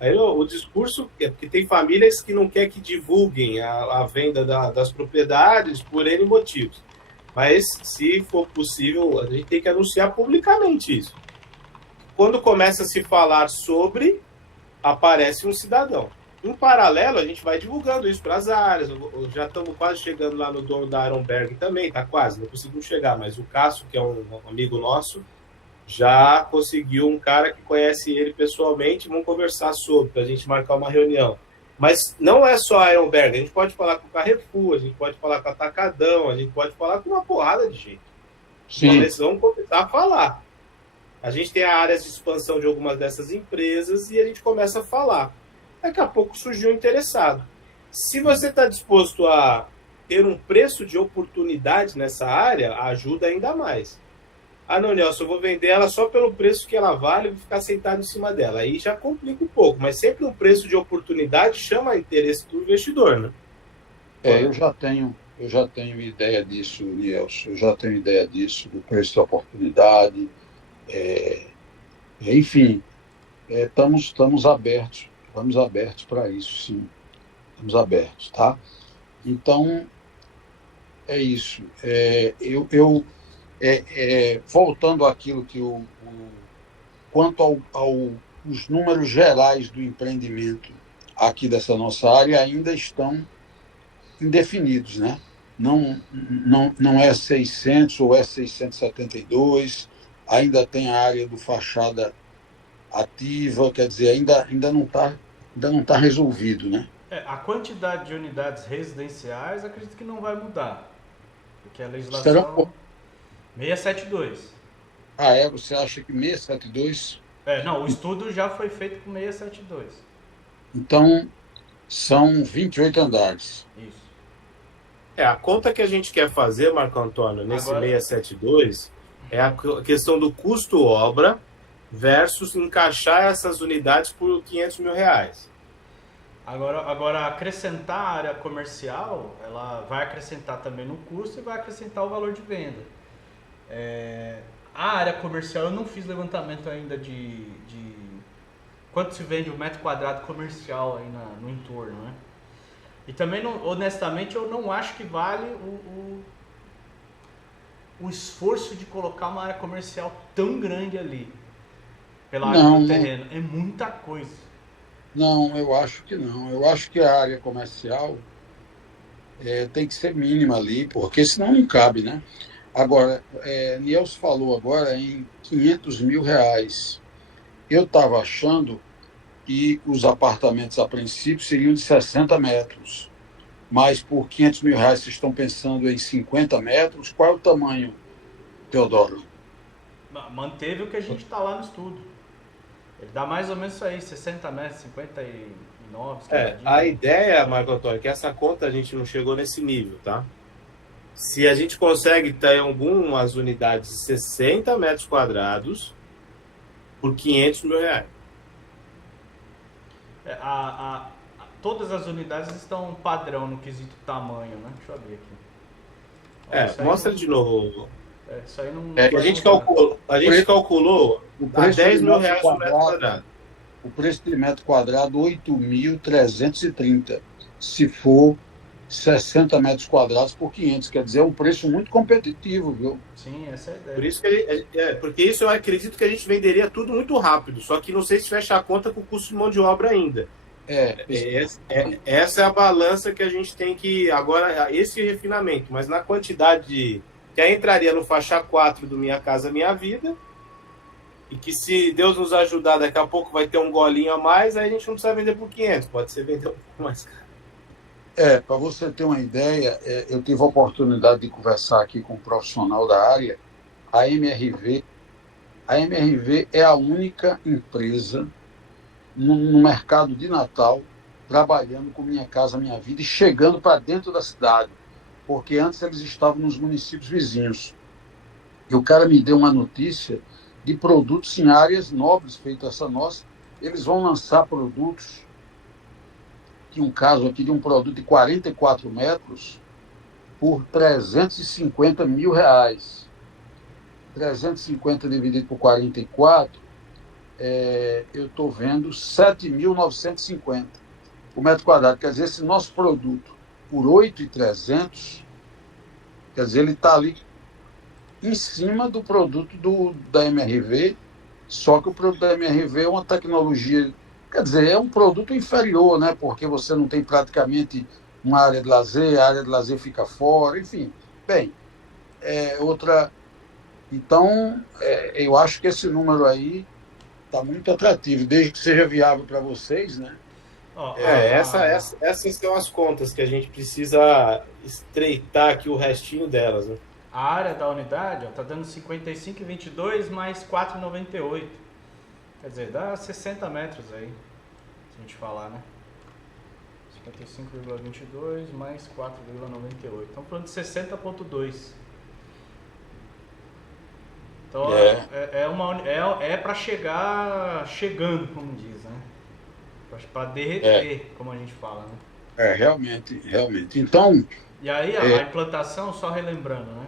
Aí o discurso é porque tem famílias que não querem que divulguem a venda das propriedades por N motivos. Mas, se for possível, a gente tem que anunciar publicamente isso. Quando começa a se falar sobre, aparece um cidadão. Em paralelo, a gente vai divulgando isso para as áreas. Já estamos quase chegando lá no dono da Ironberg também, está quase, não conseguimos chegar, mas o Cássio, que é um amigo nosso, já conseguiu um cara que conhece ele pessoalmente, vamos conversar sobre, para a gente marcar uma reunião. Mas não é só a Ironberg, a gente pode falar com o Carrefour, a gente pode falar com o Atacadão, a gente pode falar com uma porrada de gente. Sim. Mas vamos começar a falar. A gente tem áreas de expansão de algumas dessas empresas e a gente começa a falar. Daqui a pouco surgiu um interessado. Se você está disposto a ter um preço de oportunidade nessa área, ajuda ainda mais. Ah, não, Nelson, eu vou vender ela só pelo preço que ela vale e vou ficar sentado em cima dela. Aí já complica um pouco, mas sempre um preço de oportunidade chama interesse do investidor, né? Eu já tenho ideia disso, Nelson. Eu já tenho ideia disso, do preço da oportunidade. Enfim, estamos abertos. Estamos abertos para isso, sim. Estamos abertos, tá? Então, é isso. Voltando àquilo que quanto aos números gerais do empreendimento aqui dessa nossa área ainda estão indefinidos, né? Não é 600 ou é 672, ainda tem a área do fachada ativa, quer dizer, ainda não está resolvido, né? A quantidade de unidades residenciais, acredito que não vai mudar, porque a legislação 672. Você acha que 672? Não, o estudo já foi feito com 672. Então, são 28 andares. Isso. A conta que a gente quer fazer, Marco Antônio, nesse 672, é a questão do custo obra versus encaixar essas unidades por R$500 mil. Agora, acrescentar a área comercial, ela vai acrescentar também no custo e vai acrescentar o valor de venda. A área comercial, eu não fiz levantamento ainda de quanto se vende um metro quadrado comercial aí no entorno, né? E também, honestamente, eu não acho que vale o esforço de colocar uma área comercial tão grande ali, pela área do terreno. É muita coisa. Não, eu acho que não. Eu acho que a área comercial tem que ser mínima ali, porque senão não cabe, né? Agora, Nielsen falou agora em R$ 500 mil. Eu estava achando que os apartamentos, a princípio, seriam de 60 metros. Mas por R$ 500 mil, vocês estão pensando em 50 metros? Qual é o tamanho, Teodoro? Manteve o que a gente está lá no estudo. Ele dá mais ou menos isso aí, 60 metros, 59. A ideia, Marco Antônio, é que essa conta a gente não chegou nesse nível, tá? Se a gente consegue ter algumas unidades de 60 metros quadrados por R$ 500 mil. Todas as unidades estão padrão no quesito tamanho, né? Deixa eu abrir aqui. Mostra de novo. Isso aí não. A gente calculou a R$ 10 mil por metro quadrado. O preço de metro quadrado, 8.330. Se for 60 metros quadrados por 500. Quer dizer, é um preço muito competitivo, viu? Sim, essa é a ideia. Por isso porque isso eu acredito que a gente venderia tudo muito rápido. Só que não sei se fecha a conta com o custo de mão de obra ainda. Essa é a balança que a gente tem que... Agora, esse refinamento, mas na quantidade que aí entraria no faixa 4 do Minha Casa Minha Vida, e que se Deus nos ajudar, daqui a pouco vai ter um golinho a mais, aí a gente não precisa vender por 500, pode ser vender um pouco mais caro. Para você ter uma ideia, eu tive a oportunidade de conversar aqui com um profissional da área, a MRV. A MRV é a única empresa no mercado de Natal, trabalhando com Minha Casa Minha Vida e chegando para dentro da cidade, porque antes eles estavam nos municípios vizinhos. E o cara me deu uma notícia de produtos em áreas nobres, feito essa nossa. Eles vão lançar produtos, que um caso aqui de um produto de 44 metros por R$ 350 mil. 350 dividido por 44, eu estou vendo 7.950 o metro quadrado. Quer dizer, esse nosso produto por 8.300, quer dizer, ele está ali em cima do produto da MRV, só que o produto da MRV é uma tecnologia, quer dizer, é um produto inferior, né? Porque você não tem praticamente uma área de lazer, a área de lazer fica fora, enfim. Bem, outra... Então, eu acho que esse número aí está muito atrativo, desde que seja viável para vocês, né? Essas são as contas que a gente precisa estreitar aqui o restinho delas, né? A área da unidade está dando 55,22 mais 4,98. Quer dizer, dá 60 metros aí, se a gente falar, né? 55,22 mais 4,98. Estamos falando de 60,2. Então é para chegar chegando, como diz, né? Para derreter, como a gente fala, né? Realmente. Então... E aí a implantação, só relembrando, né?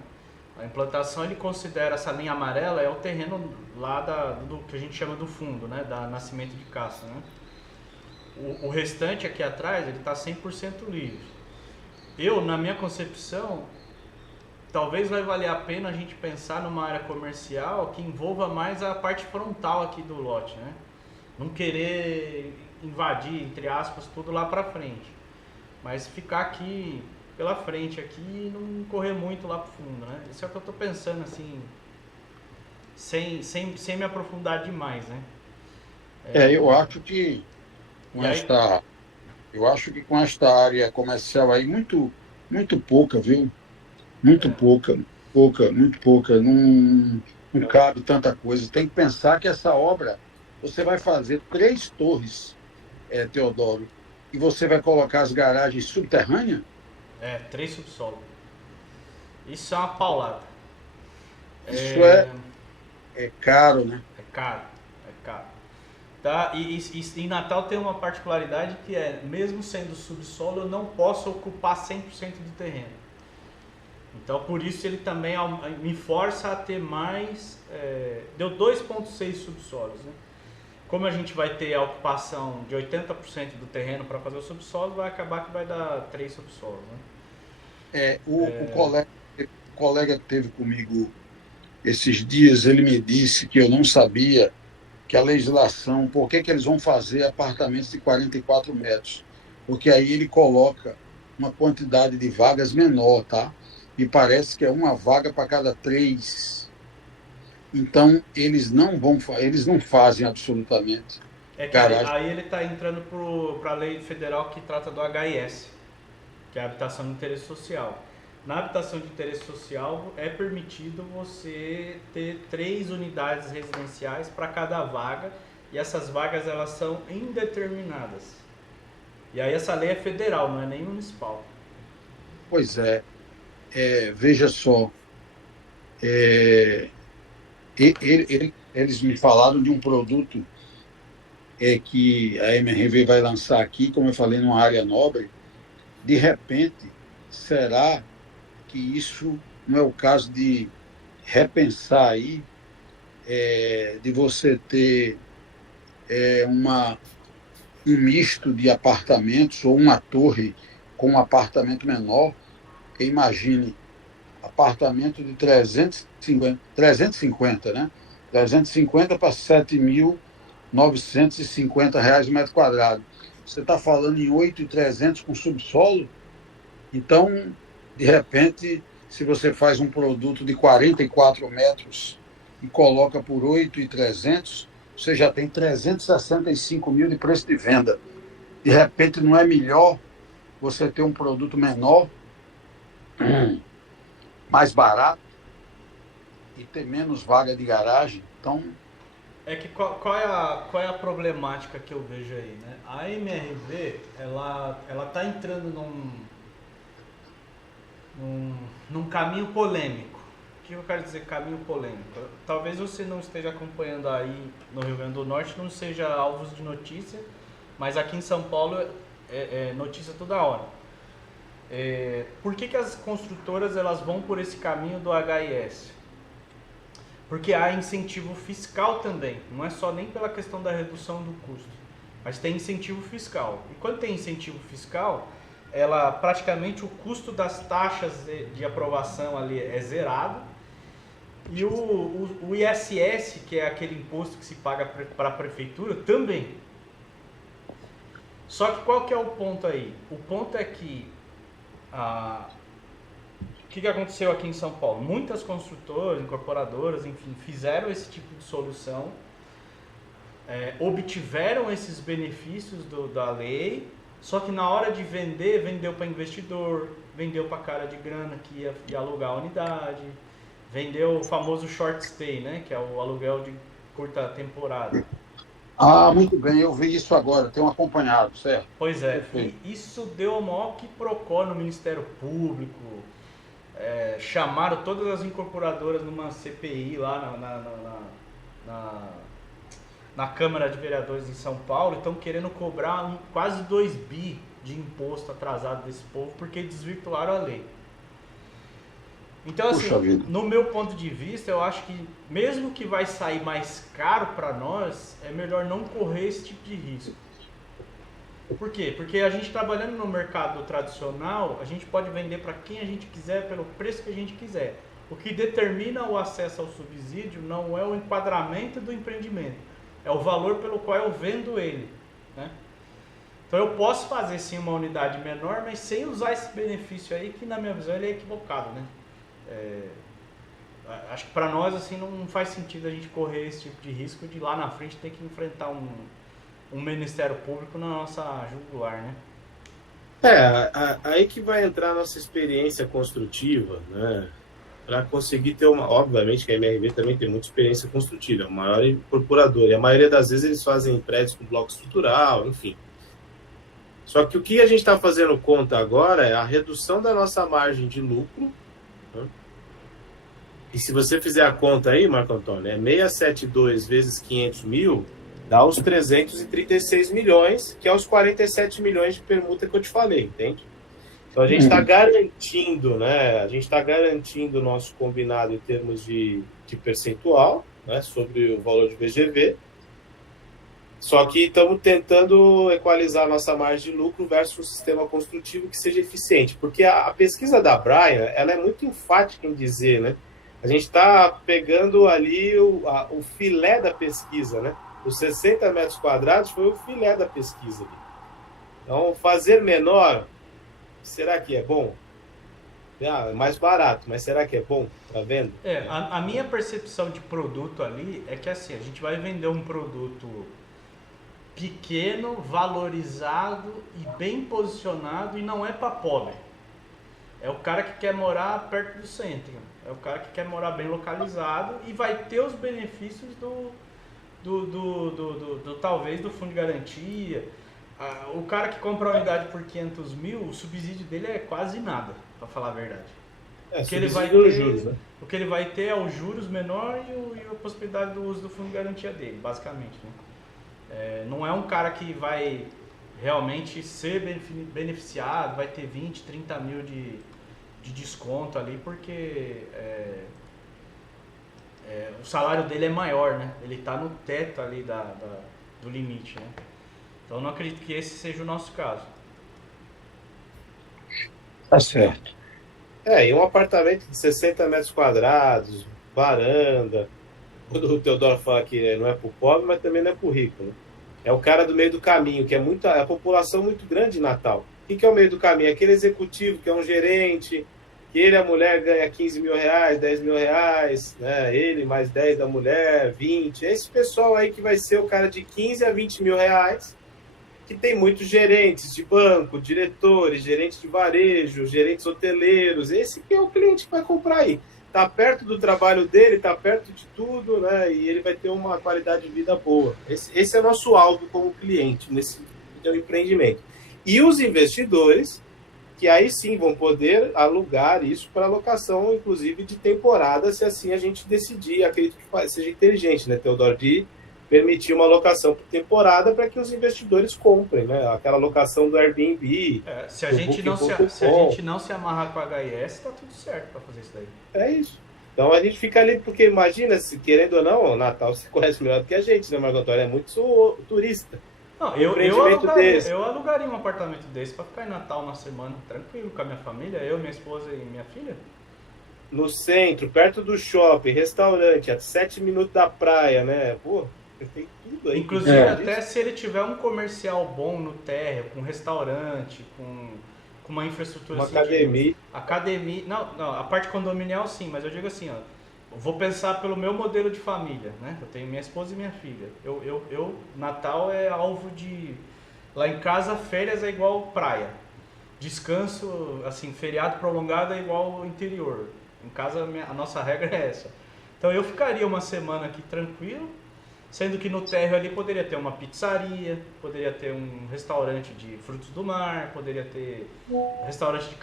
A implantação, ele considera essa linha amarela é o terreno lá do que a gente chama do fundo, né? Da Nascimento de Castro, né? O restante aqui atrás, ele está 100% livre. Na minha concepção, talvez vai valer a pena a gente pensar numa área comercial que envolva mais a parte frontal aqui do lote, né? Não querer invadir, entre aspas, tudo lá para frente, mas ficar aqui pela frente aqui e não correr muito lá pro fundo, né? Isso é o que eu tô pensando, assim, sem me aprofundar demais, né? Eu acho que com esta área comercial aí muito pouca, viu? Muito pouca, não cabe tanta coisa. Tem que pensar que essa obra, você vai fazer 3 torres, Teodoro, e você vai colocar as garagens subterrâneas? 3 subsolos. Isso é uma paulada. Isso é caro, né? É caro. Tá? E em Natal tem uma particularidade que mesmo sendo subsolo, eu não posso ocupar 100% do terreno. Então, por isso ele também me força a ter mais... deu 2,6 subsolos, né? Como a gente vai ter a ocupação de 80% do terreno para fazer o subsolo, vai acabar que vai dar 3 subsolos, né? O colega que teve comigo esses dias, ele me disse que eu não sabia que a legislação, por que eles vão fazer apartamentos de 44 metros? Porque aí ele coloca uma quantidade de vagas menor, tá? me parece que é uma vaga para cada 3. Então, eles não fazem absolutamente É que garagem. aí ele está entrando para a lei federal que trata do HIS, que é a habitação de interesse social. Na habitação de interesse social é permitido você ter 3 unidades residenciais para cada vaga, e essas vagas elas são indeterminadas. E aí essa lei é federal, não é nem municipal. Pois é, veja só, eles me falaram de um produto que a MRV vai lançar aqui, como eu falei, numa área nobre. De repente, será que isso não é o caso de repensar aí, de você ter um misto de apartamentos ou uma torre com um apartamento menor? Porque imagine, apartamento de 350, né? 350 para R$ 7.950 metro quadrado. Você está falando em 8.300 com subsolo? Então, de repente, se você faz um produto de 44 metros e coloca por 8.300, você já tem 365 mil de preço de venda. De repente, não é melhor você ter um produto menor, mais barato, e ter menos vaga de garagem? Então, É que qual é a problemática que eu vejo aí, né? A MRV, ela tá entrando num caminho polêmico. O que eu quero dizer caminho polêmico? Talvez você não esteja acompanhando aí no Rio Grande do Norte, não seja alvos de notícia, mas aqui em São Paulo é notícia toda hora. Por que as construtoras elas vão por esse caminho do HIS? Porque há incentivo fiscal também, não é só nem pela questão da redução do custo, mas tem incentivo fiscal. E quando tem incentivo fiscal, praticamente o custo das taxas de aprovação ali é zerado, e o ISS, que é aquele imposto que se paga para a prefeitura, também. Só que qual que é o ponto aí? O ponto é que o que aconteceu aqui em São Paulo? Muitas construtoras, incorporadoras, enfim, fizeram esse tipo de solução, obtiveram esses benefícios da lei, só que na hora de vender, vendeu para investidor, vendeu para cara de grana que ia alugar a unidade, vendeu o famoso short stay, né, que é o aluguel de curta temporada. muito bem, eu vi isso agora, tenho acompanhado, certo? Pois é, e isso deu o maior quiprocó no Ministério Público. Chamaram todas as incorporadoras numa CPI lá na Câmara de Vereadores em São Paulo, estão querendo cobrar quase 2 bi de imposto atrasado desse povo porque desvirtuaram a lei. Então, assim, no meu ponto de vista, eu acho que mesmo que vai sair mais caro para nós, é melhor não correr esse tipo de risco. Por quê? Porque a gente trabalhando no mercado tradicional, a gente pode vender para quem a gente quiser, pelo preço que a gente quiser. O que determina o acesso ao subsídio não é o enquadramento do empreendimento, é o valor pelo qual eu vendo ele, né? Então eu posso fazer sim uma unidade menor, mas sem usar esse benefício aí, que na minha visão ele é equivocado, né? Acho que para nós assim não faz sentido a gente correr esse tipo de risco de lá na frente ter que enfrentar um Ministério Público na nossa jugular, né? Aí que vai entrar a nossa experiência construtiva, né? Para conseguir ter obviamente que a MRV também tem muita experiência construtiva, é o maior incorporador, e a maioria das vezes eles fazem prédios com bloco estrutural, enfim. Só que o que a gente está fazendo conta agora é a redução da nossa margem de lucro, né? E se você fizer a conta aí, Marco Antônio, 672 vezes 500 mil, dá os 336 milhões, que é os 47 milhões de permuta que eu te falei, entende? Então a gente está garantindo, né? A gente está garantindo o nosso combinado em termos de percentual, né, sobre o valor de VGV. Só que estamos tentando equalizar a nossa margem de lucro versus um sistema construtivo que seja eficiente. Porque a pesquisa da Brian, ela é muito enfática em dizer, né? A gente está pegando ali o filé da pesquisa, né? Os 60 metros quadrados foi o filé da pesquisa ali. Então, fazer menor, será que é bom? Ah, é mais barato, mas será que é bom para venda? A minha percepção de produto ali é que assim, a gente vai vender um produto pequeno, valorizado e bem posicionado e não é para pobre. É o cara que quer morar perto do centro. É o cara que quer morar bem localizado e vai ter os benefícios talvez do fundo de garantia. O cara que compra a unidade por 500 mil, o subsídio dele é quase nada, para falar a verdade. O que ele vai ter, juros, né? o que ele vai ter é os juros menor e a possibilidade do uso do fundo de garantia dele, basicamente. Né? Não é um cara que vai realmente ser beneficiado, vai ter 20, 30 mil de desconto ali, porque o salário dele é maior, né? Ele está no teto ali do limite, né? Então não acredito que esse seja o nosso caso. Tá certo. E um apartamento de 60 metros quadrados, varanda. O Teodoro fala que não é pro pobre, mas também não é pro rico, né? É o cara do meio do caminho, que é a população muito grande de Natal. O que é o meio do caminho? É aquele executivo que é um gerente, que ele e a mulher ganha 15 mil reais, 10 mil reais, né? Ele mais 10 da mulher, 20. É esse pessoal aí que vai ser o cara de 15 a 20 mil reais, que tem muitos gerentes de banco, diretores, gerentes de varejo, gerentes hoteleiros. Esse que é o cliente que vai comprar aí. Está perto do trabalho dele, está perto de tudo, né? E ele vai ter uma qualidade de vida boa. Esse é o nosso alvo como cliente nesse empreendimento. E os investidores, que aí sim vão poder alugar isso para locação, inclusive de temporada, se assim a gente decidir. Acredito que seja inteligente, né, Teodoro, de permitir uma locação por temporada para que os investidores comprem, né? Aquela locação do Airbnb. Se a gente não se amarrar com a HIS, está tudo certo para fazer isso daí. É isso. Então a gente fica ali, porque imagina, se querendo ou não, o Natal você conhece melhor do que a gente, né, Marco Antônio? É muito turista. Não, eu alugaria um apartamento desse para ficar em Natal uma semana tranquilo com a minha família, eu, minha esposa e minha filha. No centro, perto do shopping, restaurante, a 7 minutos da praia, né? Pô, tem tudo aí. Inclusive, até se ele tiver um comercial bom no térreo, com restaurante, com uma infraestrutura... Uma academia. Academia... Não, a parte condominial sim, mas eu digo assim, ó, eu vou pensar pelo meu modelo de família, né? Eu tenho minha esposa e minha filha. Natal é alvo de... Lá em casa, férias é igual praia. Descanso, assim, feriado prolongado é igual interior. Em casa, a nossa regra é essa. Então eu ficaria uma semana aqui tranquilo, sendo que no térreo ali poderia ter uma pizzaria, poderia ter um restaurante de frutos do mar, poderia ter um restaurante de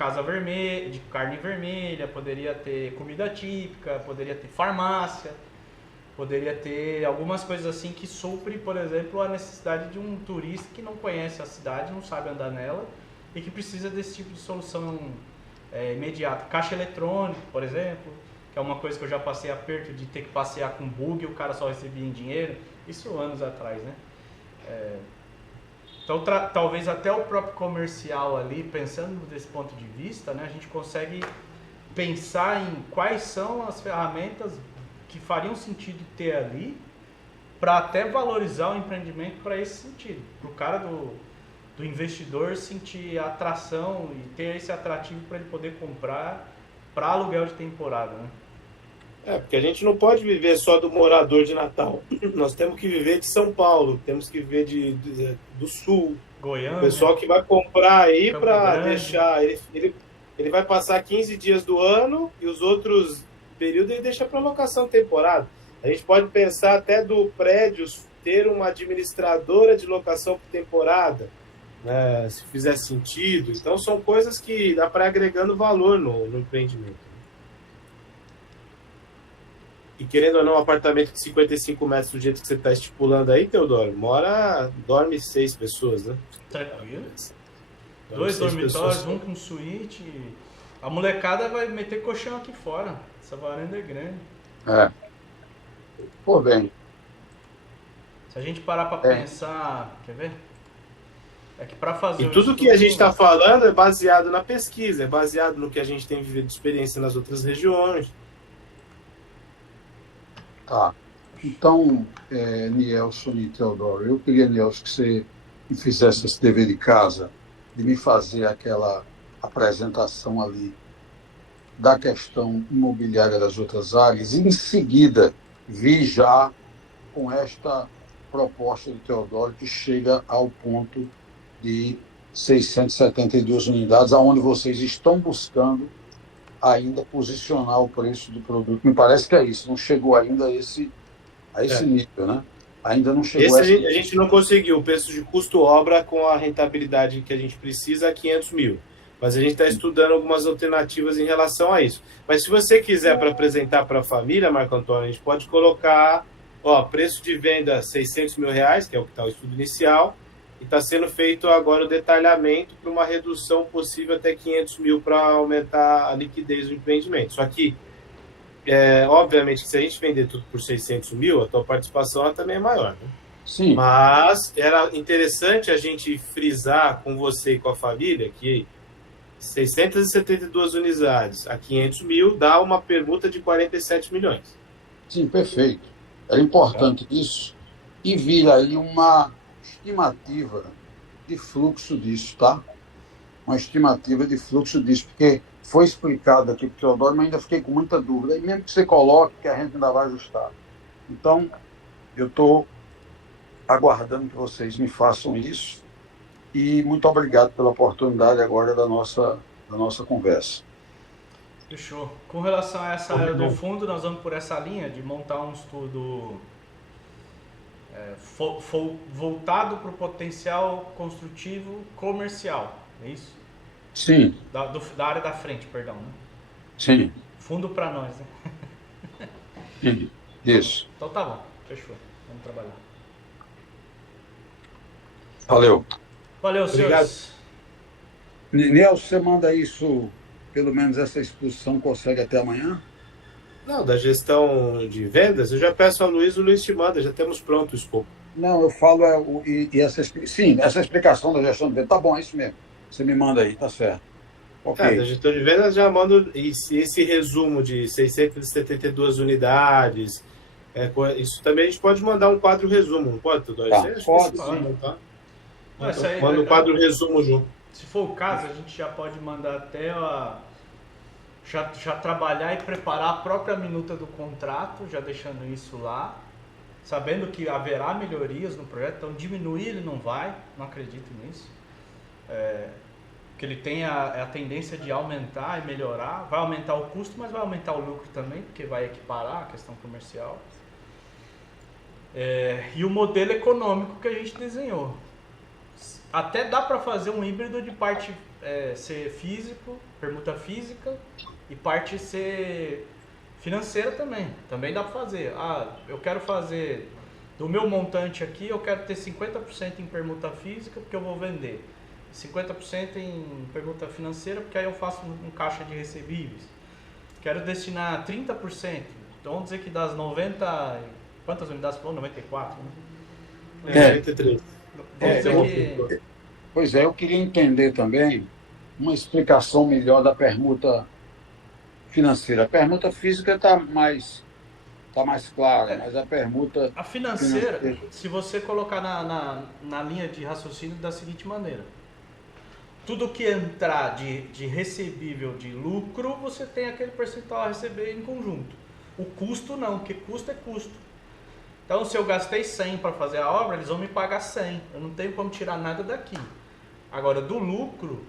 de carne vermelha, poderia ter comida típica, poderia ter farmácia, poderia ter algumas coisas assim que supre, por exemplo, a necessidade de um turista que não conhece a cidade, não sabe andar nela e que precisa desse tipo de solução imediata. Caixa eletrônico, por exemplo, que é uma coisa que eu já passei aperto de ter que passear com bug e o cara só recebia em dinheiro, isso anos atrás, né? Então talvez até o próprio comercial ali, pensando desse ponto de vista, né, a gente consegue pensar em quais são as ferramentas que fariam sentido ter ali para até valorizar o empreendimento para esse sentido, para o cara do investidor sentir atração e ter esse atrativo para ele poder comprar para aluguel de temporada, né? Porque a gente não pode viver só do morador de Natal. Nós temos que viver de São Paulo, temos que viver do Sul. Goiânia. O pessoal que vai comprar aí para deixar... Ele vai passar 15 dias do ano e os outros períodos ele deixa para locação temporada. A gente pode pensar até do prédio ter uma administradora de locação por temporada, né, se fizer sentido. Então são coisas que dá para agregando valor no empreendimento. E querendo ou não, um apartamento de 55 metros do jeito que você está estipulando aí, Teodoro, dorme 6 pessoas, né? Tranquilo. 2 dormitórios, um com suíte. A molecada vai meter colchão aqui fora. Essa varanda é grande. Pô, bem. Se a gente parar para pensar, quer ver? É que para fazer e tudo que a gente está falando é baseado na pesquisa, é baseado no que a gente tem vivido de experiência nas outras regiões. Tá. Então, Nielson e Teodoro, eu queria, Nielson, que você me fizesse esse dever de casa, de me fazer aquela apresentação ali da questão imobiliária das outras áreas e, em seguida, vir já com esta proposta do Teodoro, que chega ao ponto de 672 unidades, aonde vocês estão buscando ainda posicionar o preço do produto. Me parece que é isso, não chegou ainda a esse nível, né? Ainda não chegou a gente não conseguiu o preço de custo-obra com a rentabilidade que a gente precisa, 500 mil. Mas a gente está estudando algumas alternativas em relação a isso. Mas se você quiser para apresentar para a família, Marco Antônio, a gente pode colocar, preço de venda 600 mil reais, que é o que está o estudo inicial, e está sendo feito agora o detalhamento para uma redução possível até 500 mil para aumentar a liquidez do empreendimento. Só que, obviamente, que se a gente vender tudo por 600 mil, a tua participação também é maior, né? Sim. Mas era interessante a gente frisar com você e com a família que 672 unidades a 500 mil dá uma permuta de 47 milhões. Sim, perfeito. É importante isso. E vir aí uma estimativa de fluxo disso, tá? Uma estimativa de fluxo disso, porque foi explicado aqui para o Teodoro, mas ainda fiquei com muita dúvida. E mesmo que você coloque, que a gente ainda vai ajustar. Então, eu estou aguardando que vocês me façam isso. E muito obrigado pela oportunidade agora da nossa conversa. Fechou. Com relação a essa área do fundo, nós vamos por essa linha de montar um estudo voltado para o potencial construtivo comercial, é isso? Sim. Da área da frente, perdão. Né? Sim. Fundo para nós, né? Sim. Isso. Então tá bom, fechou. Vamos trabalhar. Valeu. Valeu, senhores. Nelson, você manda isso, pelo menos essa exposição consegue até amanhã? Não, da gestão de vendas, eu já peço ao Luiz, o Luiz te manda, já temos pronto o escopo. Não, eu falo, essa explicação da gestão de vendas, tá bom, é isso mesmo. Você me manda aí, tá certo. Okay. Da gestão de vendas já mando esse resumo de 672 unidades, isso também a gente pode mandar um quadro resumo, não pode, Tudor? Tá, pode, sim. Tá? Não, então, manda um quadro resumo junto. Se for o caso, a gente já pode mandar até já trabalhar e preparar a própria minuta do contrato, já deixando isso lá, sabendo que haverá melhorias no projeto, então diminuir ele não vai, não acredito nisso. Que ele tem a tendência de aumentar e melhorar, vai aumentar o custo, mas vai aumentar o lucro também, porque vai equiparar a questão comercial. E o modelo econômico que a gente desenhou. Até dá para fazer um híbrido de parte ser físico, permuta física, e parte ser financeira também. Também dá para fazer. Eu quero fazer do meu montante aqui, eu quero ter 50% em permuta física, porque eu vou vender. 50% em permuta financeira, porque aí eu faço um caixa de recebíveis. Quero destinar 30%. Então vamos dizer que das 90... Quantas unidades falou? 94? Né? 93. Pois é, eu queria entender também uma explicação melhor da permuta financeira. A permuta física está mais clara, mas a permuta... A financeira, se você colocar na linha de raciocínio da seguinte maneira. Tudo que entrar de recebível de lucro, você tem aquele percentual a receber em conjunto. O custo não, porque custo é custo. Então, se eu gastei 100 para fazer a obra, eles vão me pagar 100. Eu não tenho como tirar nada daqui. Agora, do lucro,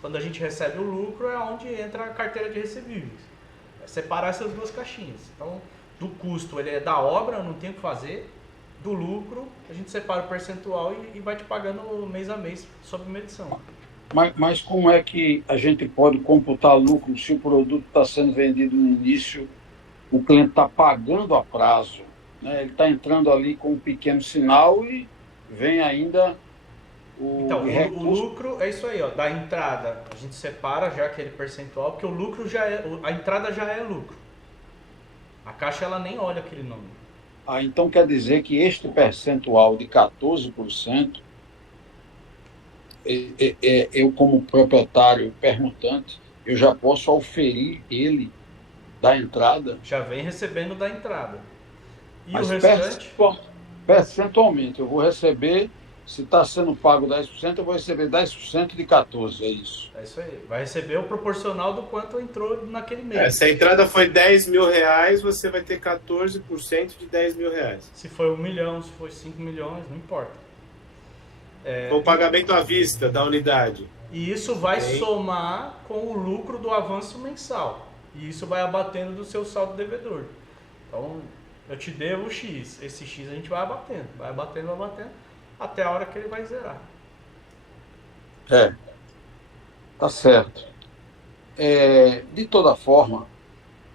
quando a gente recebe o lucro, é onde entra a carteira de recebíveis. É separar essas duas caixinhas. Então, do custo, ele é da obra, eu não tenho o que fazer. Do lucro, a gente separa o percentual e vai te pagando mês a mês sob medição. Mas como é que a gente pode computar lucro se o produto está sendo vendido no início, o cliente está pagando a prazo, né? Ele está entrando ali com um pequeno sinal e vem ainda o lucro é isso aí, da entrada. A gente separa já aquele percentual, porque o lucro a entrada já é lucro. A Caixa ela nem olha aquele número. Então quer dizer que este percentual de 14%, eu como proprietário permutante, eu já posso auferir ele da entrada? Já vem recebendo da entrada. E mas o restante? Percentualmente, eu vou receber Se está sendo pago 10%, eu vou receber 10% de 14%, é isso. É isso aí. Vai receber o proporcional do quanto entrou naquele mês. Se a entrada foi R$10.000, você vai ter 14% de R$10.000. Se foi 1 milhão, se foi 5 milhões, não importa. O pagamento à vista da unidade. E isso vai somar com o lucro do avanço mensal. E isso vai abatendo do seu saldo devedor. Então, eu te devo X. Esse X a gente vai abatendo, até a hora que ele vai zerar. Tá certo. De toda forma,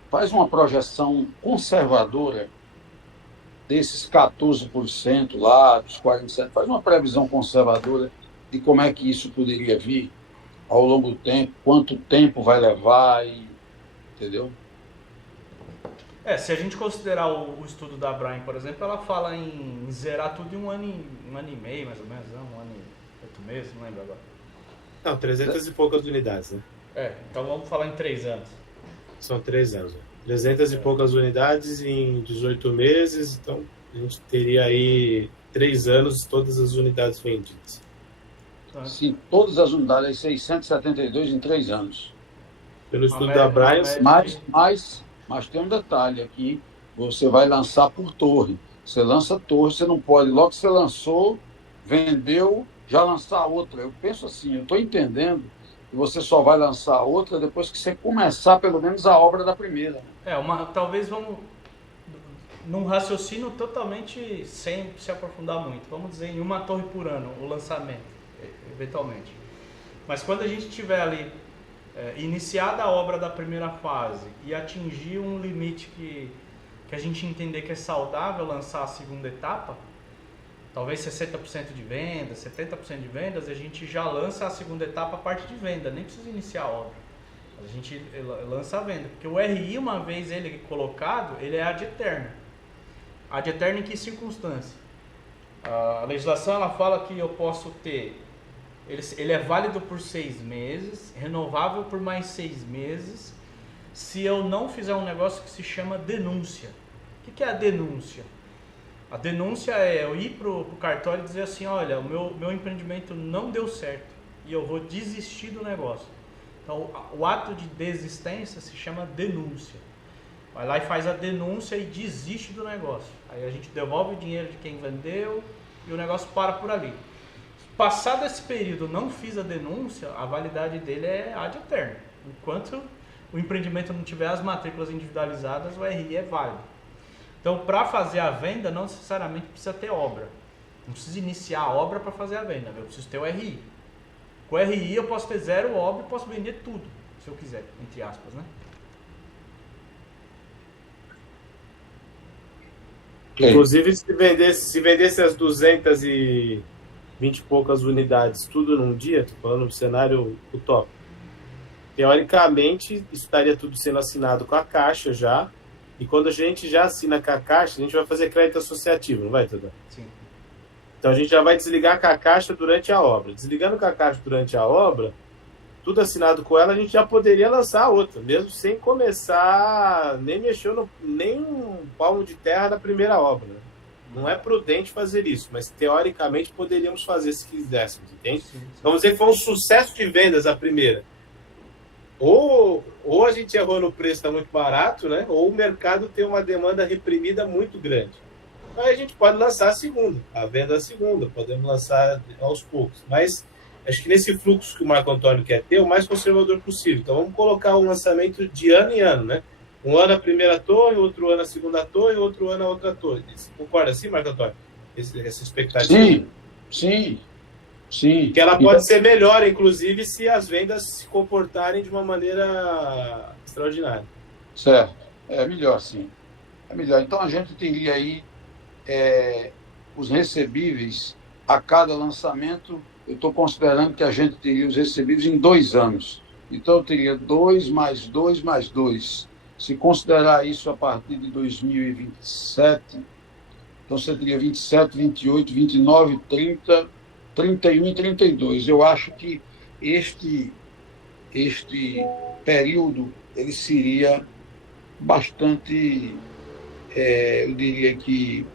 faz uma projeção conservadora desses 14% lá, dos 47%, faz uma previsão conservadora de como é que isso poderia vir ao longo do tempo, quanto tempo vai levar, entendeu? Se a gente considerar o estudo da Brian, por exemplo, ela fala em zerar tudo em um ano e meio, mais ou menos, né? 1 ano e 8 meses, não lembro agora. Não, 300 e poucas unidades, né? Então vamos falar em 3 anos. São 3 anos. 300 e poucas unidades em 18 meses, então a gente teria aí 3 anos todas as unidades vendidas. Sim, todas as unidades, 672 em 3 anos. Pelo estudo da Brian. Mas tem um detalhe aqui, você vai lançar por torre. Você lança torre, você não pode, logo que você lançou, vendeu, já lançar outra. Eu penso assim, eu estou entendendo que você só vai lançar outra depois que você começar pelo menos a obra da primeira. Talvez vamos num raciocínio totalmente sem se aprofundar muito. Vamos dizer em uma torre por ano, o lançamento, eventualmente. Mas quando a gente tiver ali iniciada a obra da primeira fase e atingir um limite que a gente entender que é saudável lançar a segunda etapa, talvez 60% de vendas, 70% de vendas, a gente já lança a segunda etapa, a parte de venda, nem precisa iniciar a obra. A gente lança a venda, porque o RI, uma vez ele colocado, ele é ad eterno. Ad eterno em que circunstância? A legislação ela fala que eu posso ter, ele é válido por 6 meses, renovável por mais 6 meses, se eu não fizer um negócio que se chama denúncia. O que é a denúncia? A denúncia é eu ir para o cartório e dizer assim, olha, o meu empreendimento não deu certo e eu vou desistir do negócio. Então, o ato de desistência se chama denúncia. Vai lá e faz a denúncia e desiste do negócio. Aí a gente devolve o dinheiro de quem vendeu e o negócio para por ali. Passado esse período, não fiz a denúncia, a validade dele é ad eterno. Enquanto o empreendimento não tiver as matrículas individualizadas, o RI é válido. Então, para fazer a venda, não necessariamente precisa ter obra. Não precisa iniciar a obra para fazer a venda, eu preciso ter o RI. Com o RI eu posso ter 0 obra e posso vender tudo, se eu quiser, entre aspas, né? Inclusive, se vendesse as 220 e poucas unidades tudo num dia, tô falando do cenário utópico, teoricamente, isso estaria tudo sendo assinado com a Caixa já, e quando a gente já assina com a Caixa, a gente vai fazer crédito associativo, não vai, Tudor? Sim. Então a gente já vai desligar com a Caixa durante a obra. Desligando com a Caixa durante a obra, tudo assinado com ela, a gente já poderia lançar a outra, mesmo sem começar, nem mexer nem um palmo de terra da primeira obra. Não é prudente fazer isso, mas teoricamente poderíamos fazer se quiséssemos, entende? Sim. Vamos dizer que foi um sucesso de vendas a primeira. Ou a gente errou no preço, está muito barato, né? Ou o mercado tem uma demanda reprimida muito grande. Aí a gente pode lançar a venda da segunda, podemos lançar aos poucos. Mas acho que nesse fluxo que o Marco Antônio quer ter, o mais conservador possível. Então vamos colocar um lançamento de ano em ano, né? Um ano a primeira torre, outro ano a segunda torre, outro ano a outra torre. Você concorda assim, Marco Antônio? Essa expectativa? Sim. Que ela pode ser melhor, inclusive, se as vendas se comportarem de uma maneira extraordinária. Certo. É melhor, sim. É melhor. Então a gente teria aí os recebíveis a cada lançamento. Eu estou considerando que a gente teria os recebíveis em 2 anos. Então eu teria 2 mais 2 mais 2. Se considerar isso a partir de 2027, então você teria 27, 28, 29, 30, 31 e 32. Eu acho que este período ele seria bastante, eu diria que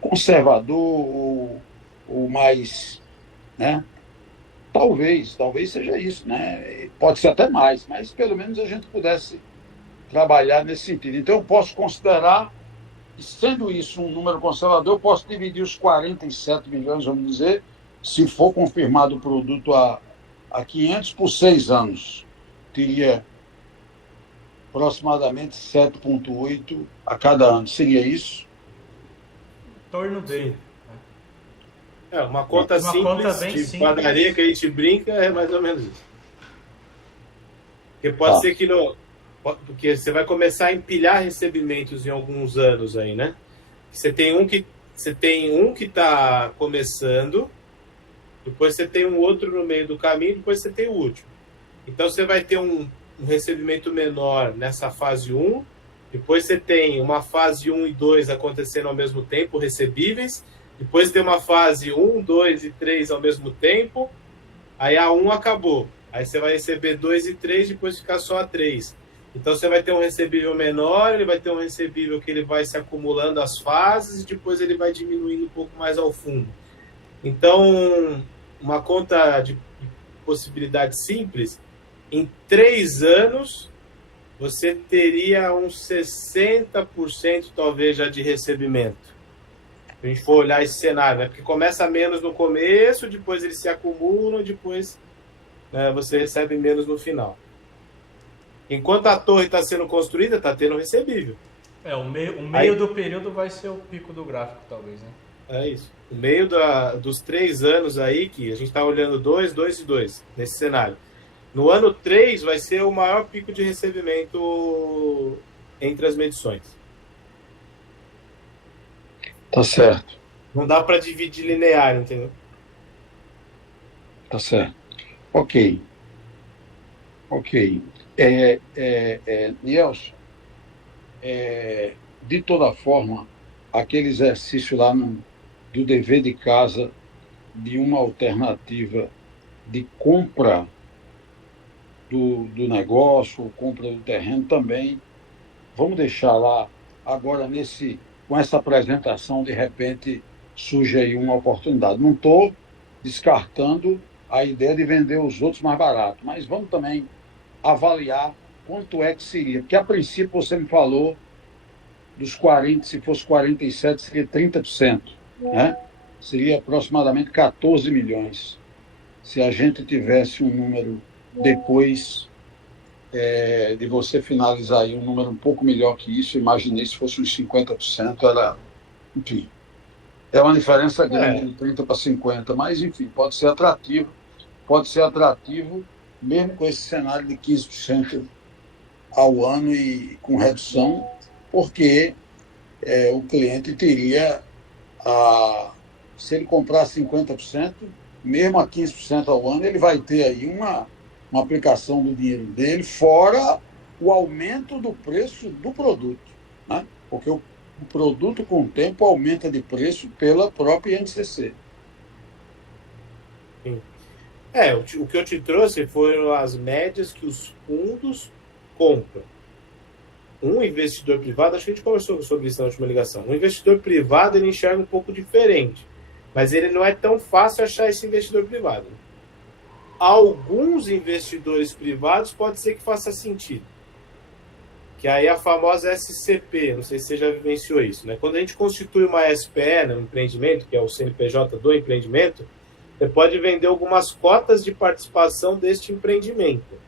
conservador, ou o mais, né? Talvez seja isso, né? Pode ser até mais, mas pelo menos a gente pudesse trabalhar nesse sentido. Então, eu posso considerar, sendo isso um número conservador, eu posso dividir os 47 milhões, vamos dizer, se for confirmado o produto a 500 por 6 anos. Teria aproximadamente 7,8 a cada ano. Seria isso? Em torno dele. Uma conta Uma simples, conta bem de simples. padaria que a gente brinca, é mais ou menos isso. Porque pode ser que porque você vai começar a empilhar recebimentos em alguns anos aí, né? Você tem um que está começando, depois você tem um outro no meio do caminho, depois você tem o último. Então você vai ter um recebimento menor nessa fase 1, depois você tem uma fase 1 e 2 acontecendo ao mesmo tempo, recebíveis, depois tem uma fase 1, 2 e 3 ao mesmo tempo, aí a 1 acabou, aí você vai receber 2 e 3, depois ficar só a 3. Então você vai ter um recebível menor, ele vai ter um recebível que ele vai se acumulando as fases e depois ele vai diminuindo um pouco mais ao fundo. Então, uma conta de possibilidade simples, em 3 anos, você teria uns 60% talvez já de recebimento. Se a gente for olhar esse cenário, né? Porque começa menos no começo, depois eles se acumulam, depois você recebe menos no final. Enquanto a torre está sendo construída, está tendo recebível. O meio do período vai ser o pico do gráfico, talvez, né? É isso. O meio dos 3 anos aí, que a gente está olhando 2, 2 e 2, nesse cenário. No ano 3 vai ser o maior pico de recebimento entre as medições. Tá certo. Não dá para dividir linear, entendeu? Tá certo. Ok. Nielson, de toda forma, aquele exercício lá do dever de casa, de uma alternativa de compra do negócio, compra do terreno também, vamos deixar lá agora com essa apresentação, de repente surge aí uma oportunidade. Não estou descartando a ideia de vender os outros mais barato, mas vamos também avaliar quanto é que seria, porque a princípio você me falou dos 40, se fosse 47 seria 30%, né? Seria aproximadamente 14 milhões. Se a gente tivesse um número depois de você finalizar aí um número um pouco melhor que isso, imaginei se fosse uns 50%, enfim, é uma diferença grande de 30 para 50, mas enfim, pode ser atrativo mesmo com esse cenário de 15% ao ano e com redução, porque o cliente teria, se ele comprar 50%, mesmo a 15% ao ano, ele vai ter aí uma aplicação do dinheiro dele, fora o aumento do preço do produto, né? Porque o produto, com o tempo, aumenta de preço pela própria INCC. Sim. O que eu te trouxe foram as médias que os fundos compram. Um investidor privado, acho que a gente conversou sobre isso na última ligação, um investidor privado ele enxerga um pouco diferente, mas ele não é tão fácil achar esse investidor privado. Alguns investidores privados pode ser que faça sentido, que aí a famosa SCP, não sei se você já vivenciou isso, né? Quando a gente constitui uma SPE no empreendimento, que é o CNPJ do empreendimento, você pode vender algumas cotas de participação deste empreendimento.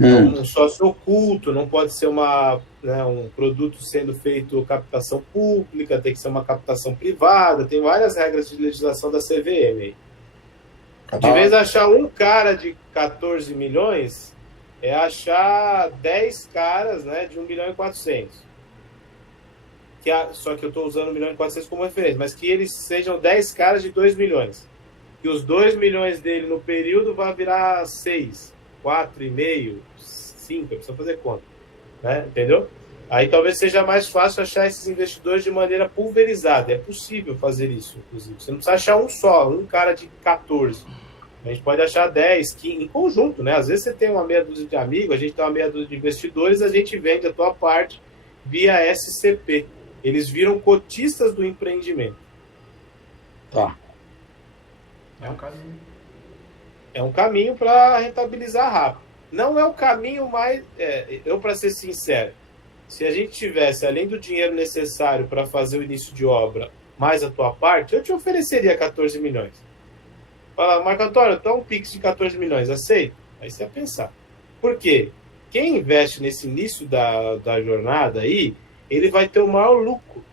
Um sócio oculto, não pode ser um produto sendo feito captação pública, tem que ser uma captação privada, tem várias regras de legislação da CVM. De vez achar um cara de 14 milhões, é achar 10 caras, né, de 1 milhão e 400. Só que eu estou usando 1 milhão e 400 como referência, mas que eles sejam 10 caras de 2 milhões. Que os 2 milhões dele no período vai virar 6, 4,5, 5, precisa fazer conta. Né? Entendeu? Aí talvez seja mais fácil achar esses investidores de maneira pulverizada. É possível fazer isso, inclusive. Você não precisa achar um só, um cara de 14. A gente pode achar 10, 15, em conjunto, né? Às vezes você tem uma meia dúzia de amigos, a gente tem uma meia dúzia de investidores, a gente vende a tua parte via SCP. Eles viram cotistas do empreendimento. Tá. É um caminho. É um caminho para rentabilizar rápido. Não é o caminho mais... eu, para ser sincero, se a gente tivesse, além do dinheiro necessário para fazer o início de obra, mais a tua parte, eu te ofereceria 14 milhões. Fala, Marco Antônio, então um Pix de 14 milhões, aceito? Aí você ia pensar. Por quê? Quem investe nesse início da jornada aí, ele vai ter o maior lucro.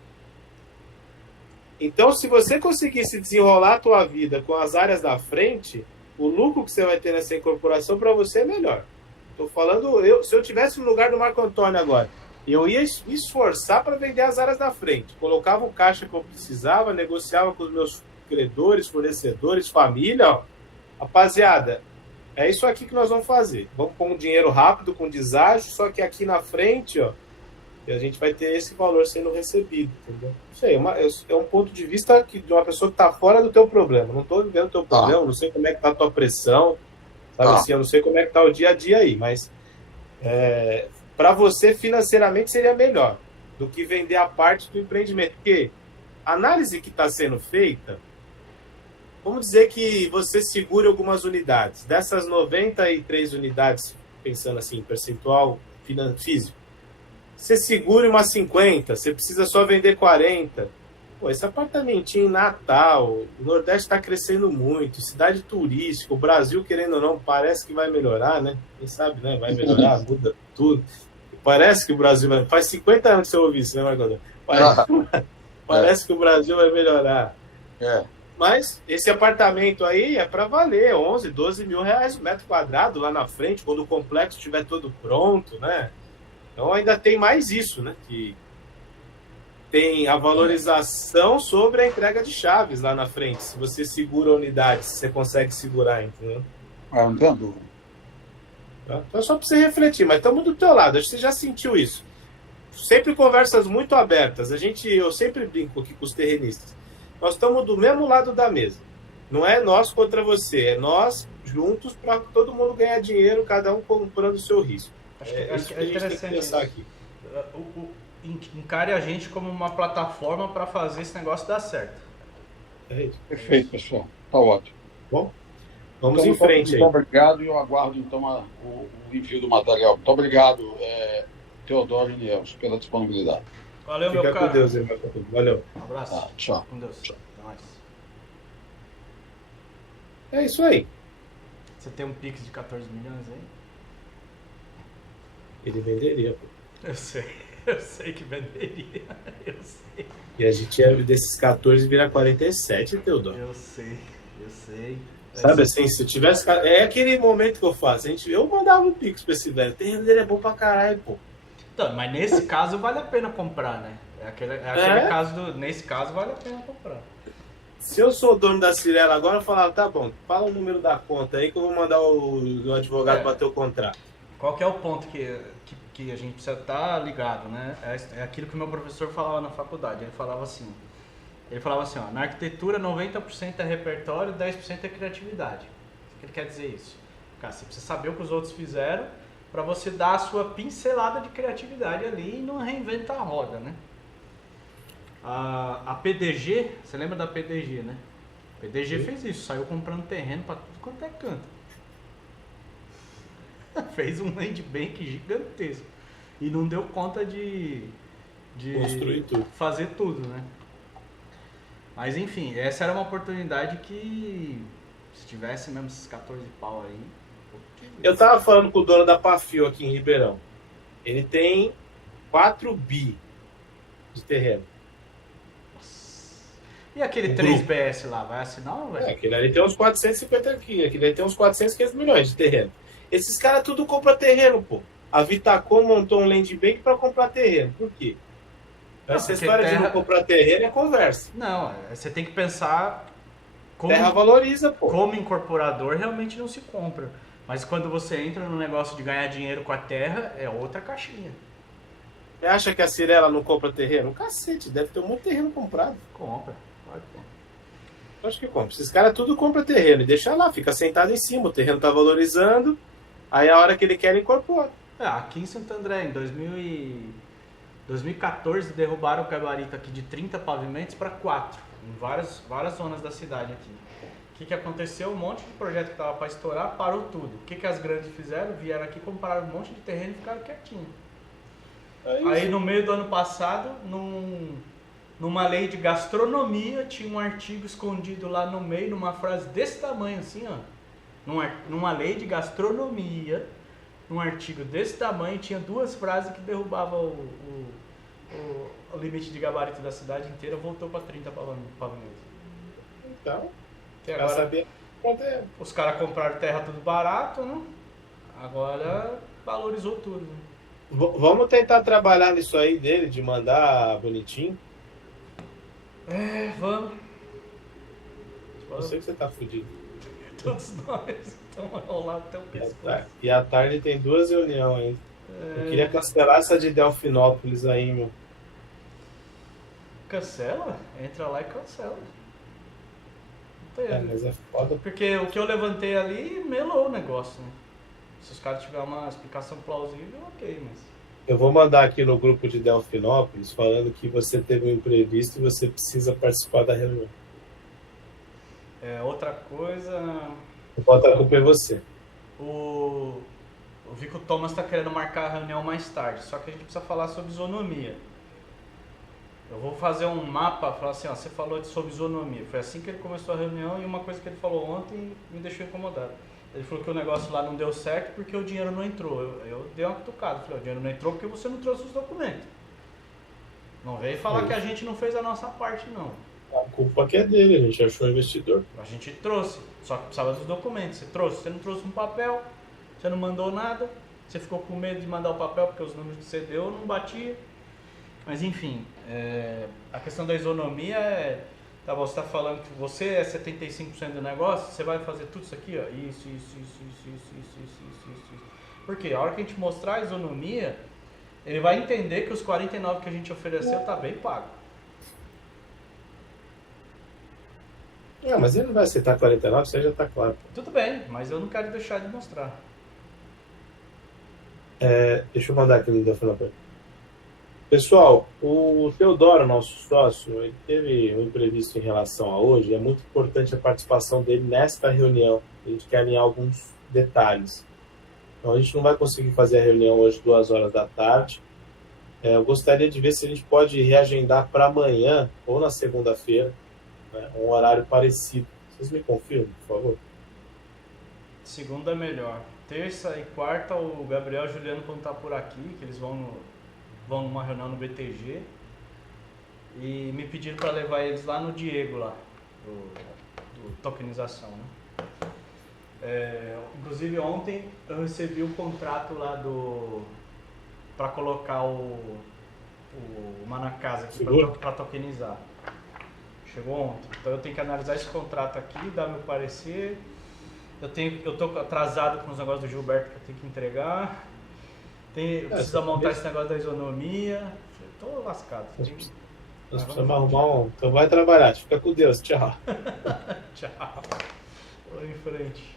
Então, se você conseguisse desenrolar a tua vida com as áreas da frente, o lucro que você vai ter nessa incorporação para você é melhor. Estou falando, se eu tivesse no lugar do Marco Antônio agora, eu ia me esforçar para vender as áreas da frente. Colocava o caixa que eu precisava, negociava com os meus credores, fornecedores, família. Ó. Rapaziada, é isso aqui que nós vamos fazer. Vamos pôr um dinheiro rápido, com deságio, só que aqui na frente, ó, e a gente vai ter esse valor sendo recebido. Entendeu? Isso aí, é um ponto de vista de uma pessoa que está fora do teu problema. Não estou vivendo o teu problema, não sei como é que está a tua pressão, sabe assim, eu não sei como é que está o dia a dia aí, mas para você financeiramente seria melhor do que vender a parte do empreendimento. Porque a análise que está sendo feita, vamos dizer que você segure algumas unidades. Dessas 93 unidades, pensando assim, percentual físico, você segura umas 50, você precisa só vender 40. Pô, esse apartamentinho em Natal, o Nordeste está crescendo muito, cidade turística, o Brasil, querendo ou não, parece que vai melhorar, né? Quem sabe, né? Vai melhorar, muda tudo. Parece que o Brasil vai... Faz 50 anos que você ouviu isso, né, Marcos? Parece que o Brasil vai melhorar. Mas esse apartamento aí é para valer 11, 12 mil reais o metro quadrado lá na frente, quando o complexo estiver todo pronto, né? Então ainda tem mais isso, né? Que tem a valorização sobre a entrega de chaves lá na frente. Se você segura a unidade, se você consegue segurar, entendeu? Não tem dúvida. Então só para você refletir, mas estamos do teu lado, acho que você já sentiu isso. Sempre conversas muito abertas. Eu sempre brinco aqui com os terrenistas. Nós estamos do mesmo lado da mesa. Não é nós contra você, é nós juntos para todo mundo ganhar dinheiro, cada um comprando o seu risco. Acho que a gente tem que pensar aqui. Encare a gente como uma plataforma para fazer esse negócio dar certo. É isso. Perfeito, pessoal. Tá ótimo. Bom, vamos então, em frente muito aí. Obrigado e eu aguardo então o envio do material. Muito obrigado, Teodoro e Nielson, pela disponibilidade. Valeu, meu cara. Fica com Deus aí, meu cara. Valeu. Um abraço. Tchau. Com Deus. Tchau. Até mais. É isso aí. Você tem um Pix de 14 milhões aí? Ele venderia, pô. Eu sei que venderia. Eu sei. E a gente ia desses 14 virar 47, Teodoro. Eu sei. Sabe assim, se eu tivesse... É aquele momento que eu faço. Eu mandava um Pix pra esse velho. O terreno dele é bom pra caralho, pô. Então, mas nesse caso vale a pena comprar, né? Nesse caso vale a pena comprar. Se eu sou o dono da Cirela agora, eu falava, tá bom, fala o número da conta aí que eu vou mandar o advogado bater o contrato. Qual que é o ponto que a gente precisa estar ligado, né? É aquilo que o meu professor falava na faculdade. Ele falava assim, ó, na arquitetura 90% é repertório, 10% é criatividade. O que ele quer dizer isso? Cara, você precisa saber o que os outros fizeram para você dar a sua pincelada de criatividade ali e não reinventar a roda, né? A PDG, você lembra da PDG, né? A PDG fez isso, saiu comprando terreno para tudo quanto é canto. Fez um land bank gigantesco e não deu conta de construir tudo, fazer tudo, né? Mas enfim, essa era uma oportunidade que se tivesse mesmo esses 14 pau aí. Eu tava falando com o dono da Pafio aqui em Ribeirão. Ele tem 4 bi de terreno. E aquele 3BS lá, vai assinar ou vai? Aquele ali tem uns 450 aqui, aquele ali tem uns 400, 500 milhões de terreno. Esses caras tudo compram terreno, pô. A Vitacom montou um land bank para comprar terreno. Por quê? Essa história de não comprar terreno é conversa. Não, você tem que pensar como... Terra valoriza, pô. Como incorporador realmente não se compra. Mas quando você entra no negócio de ganhar dinheiro com a terra, é outra caixinha. Você acha que a Cirela não compra terreno? Cacete, deve ter um monte de terreno comprado. Compra, claro que compra. Acho que compra. Esses caras tudo compram terreno e deixa lá, fica sentado em cima, o terreno tá valorizando, aí a hora que ele quer, ele incorpora. Aqui em Santo André, em 2014, derrubaram o gabarito aqui de 30 pavimentos para 4. em várias zonas da cidade aqui. O que aconteceu? Um monte de projeto que estava para estourar, parou tudo. O que as grandes fizeram? Vieram aqui, compraram um monte de terreno e ficaram quietinhos. Aí no meio do ano passado, numa lei de gastronomia, tinha um artigo escondido lá no meio, numa frase desse tamanho assim, ó. Numa lei de gastronomia, num artigo desse tamanho, tinha 2 frases que derrubavam o limite de gabarito da cidade inteira, voltou para 30 pavimentos. Então, agora, saber os caras compraram terra tudo barato, né? Agora valorizou tudo. Né? Vamos tentar trabalhar nisso aí dele, de mandar bonitinho. Vamos. Eu sei que você tá fudido. Todos nós estamos enrolados até o pescoço. E à tarde tem 2 reuniões ainda. Eu queria cancelar essa de Delfinópolis aí, meu. Cancela? Entra lá e cancela. Mas é foda. Porque o que eu levantei ali melou o negócio, né? Se os caras tiverem uma explicação plausível, ok, mas... Eu vou mandar aqui no grupo de Delfinópolis falando que você teve um imprevisto e você precisa participar da reunião. Outra coisa... Bota a culpa em você. Eu vi que o Thomas está querendo marcar a reunião mais tarde, só que a gente precisa falar sobre isonomia. Eu vou fazer um mapa, falar assim, ó, você falou sobre isonomia. Foi assim que ele começou a reunião e uma coisa que ele falou ontem me deixou incomodado. Ele falou que o negócio lá não deu certo porque o dinheiro não entrou. Eu dei uma cutucada, falei, o dinheiro não entrou porque você não trouxe os documentos. Não veio falar que a gente não fez a nossa parte, não. A culpa que é dele, a gente achou investidor. A gente trouxe, só que precisava dos documentos. Você trouxe, você não trouxe um papel, você não mandou nada, você ficou com medo de mandar o papel porque os números que você deu não batiam. Mas enfim, a questão da isonomia tá bom, você está falando que você é 75% do negócio, você vai fazer tudo isso aqui, ó, isso. Por quê? A hora que a gente mostrar a isonomia, ele vai entender que os 49 que a gente ofereceu tá bem pago. Mas ele não vai aceitar 49, isso aí já tá claro. Tudo bem, mas eu não quero deixar de mostrar. Deixa eu mandar aqui no Delfinópolis. Pessoal, o Teodoro, nosso sócio, ele teve um imprevisto em relação a hoje. É muito importante a participação dele nesta reunião. A gente quer alinhar alguns detalhes. Então, a gente não vai conseguir fazer a reunião hoje 2 horas da tarde. Eu gostaria de ver se a gente pode reagendar para amanhã ou na segunda-feira, né, um horário parecido. Vocês me confirmam, por favor? Segunda é melhor. Terça e quarta, o Gabriel e o Juliano vão estar por aqui, que eles vão numa reunião no BTG e me pediram para levar eles lá no Diego, lá, do tokenização, né? Inclusive ontem eu recebi um contrato lá para colocar o Manacasa aqui para tokenizar. Chegou ontem, então eu tenho que analisar esse contrato aqui, dar meu parecer. Eu tô atrasado com os negócios do Gilberto que eu tenho que entregar. Precisa montar esse negócio da isonomia. Tô lascado. Nós precisamos arrumar um. Então vai trabalhar. Fica com Deus. Tchau. Tchau. Vou em frente.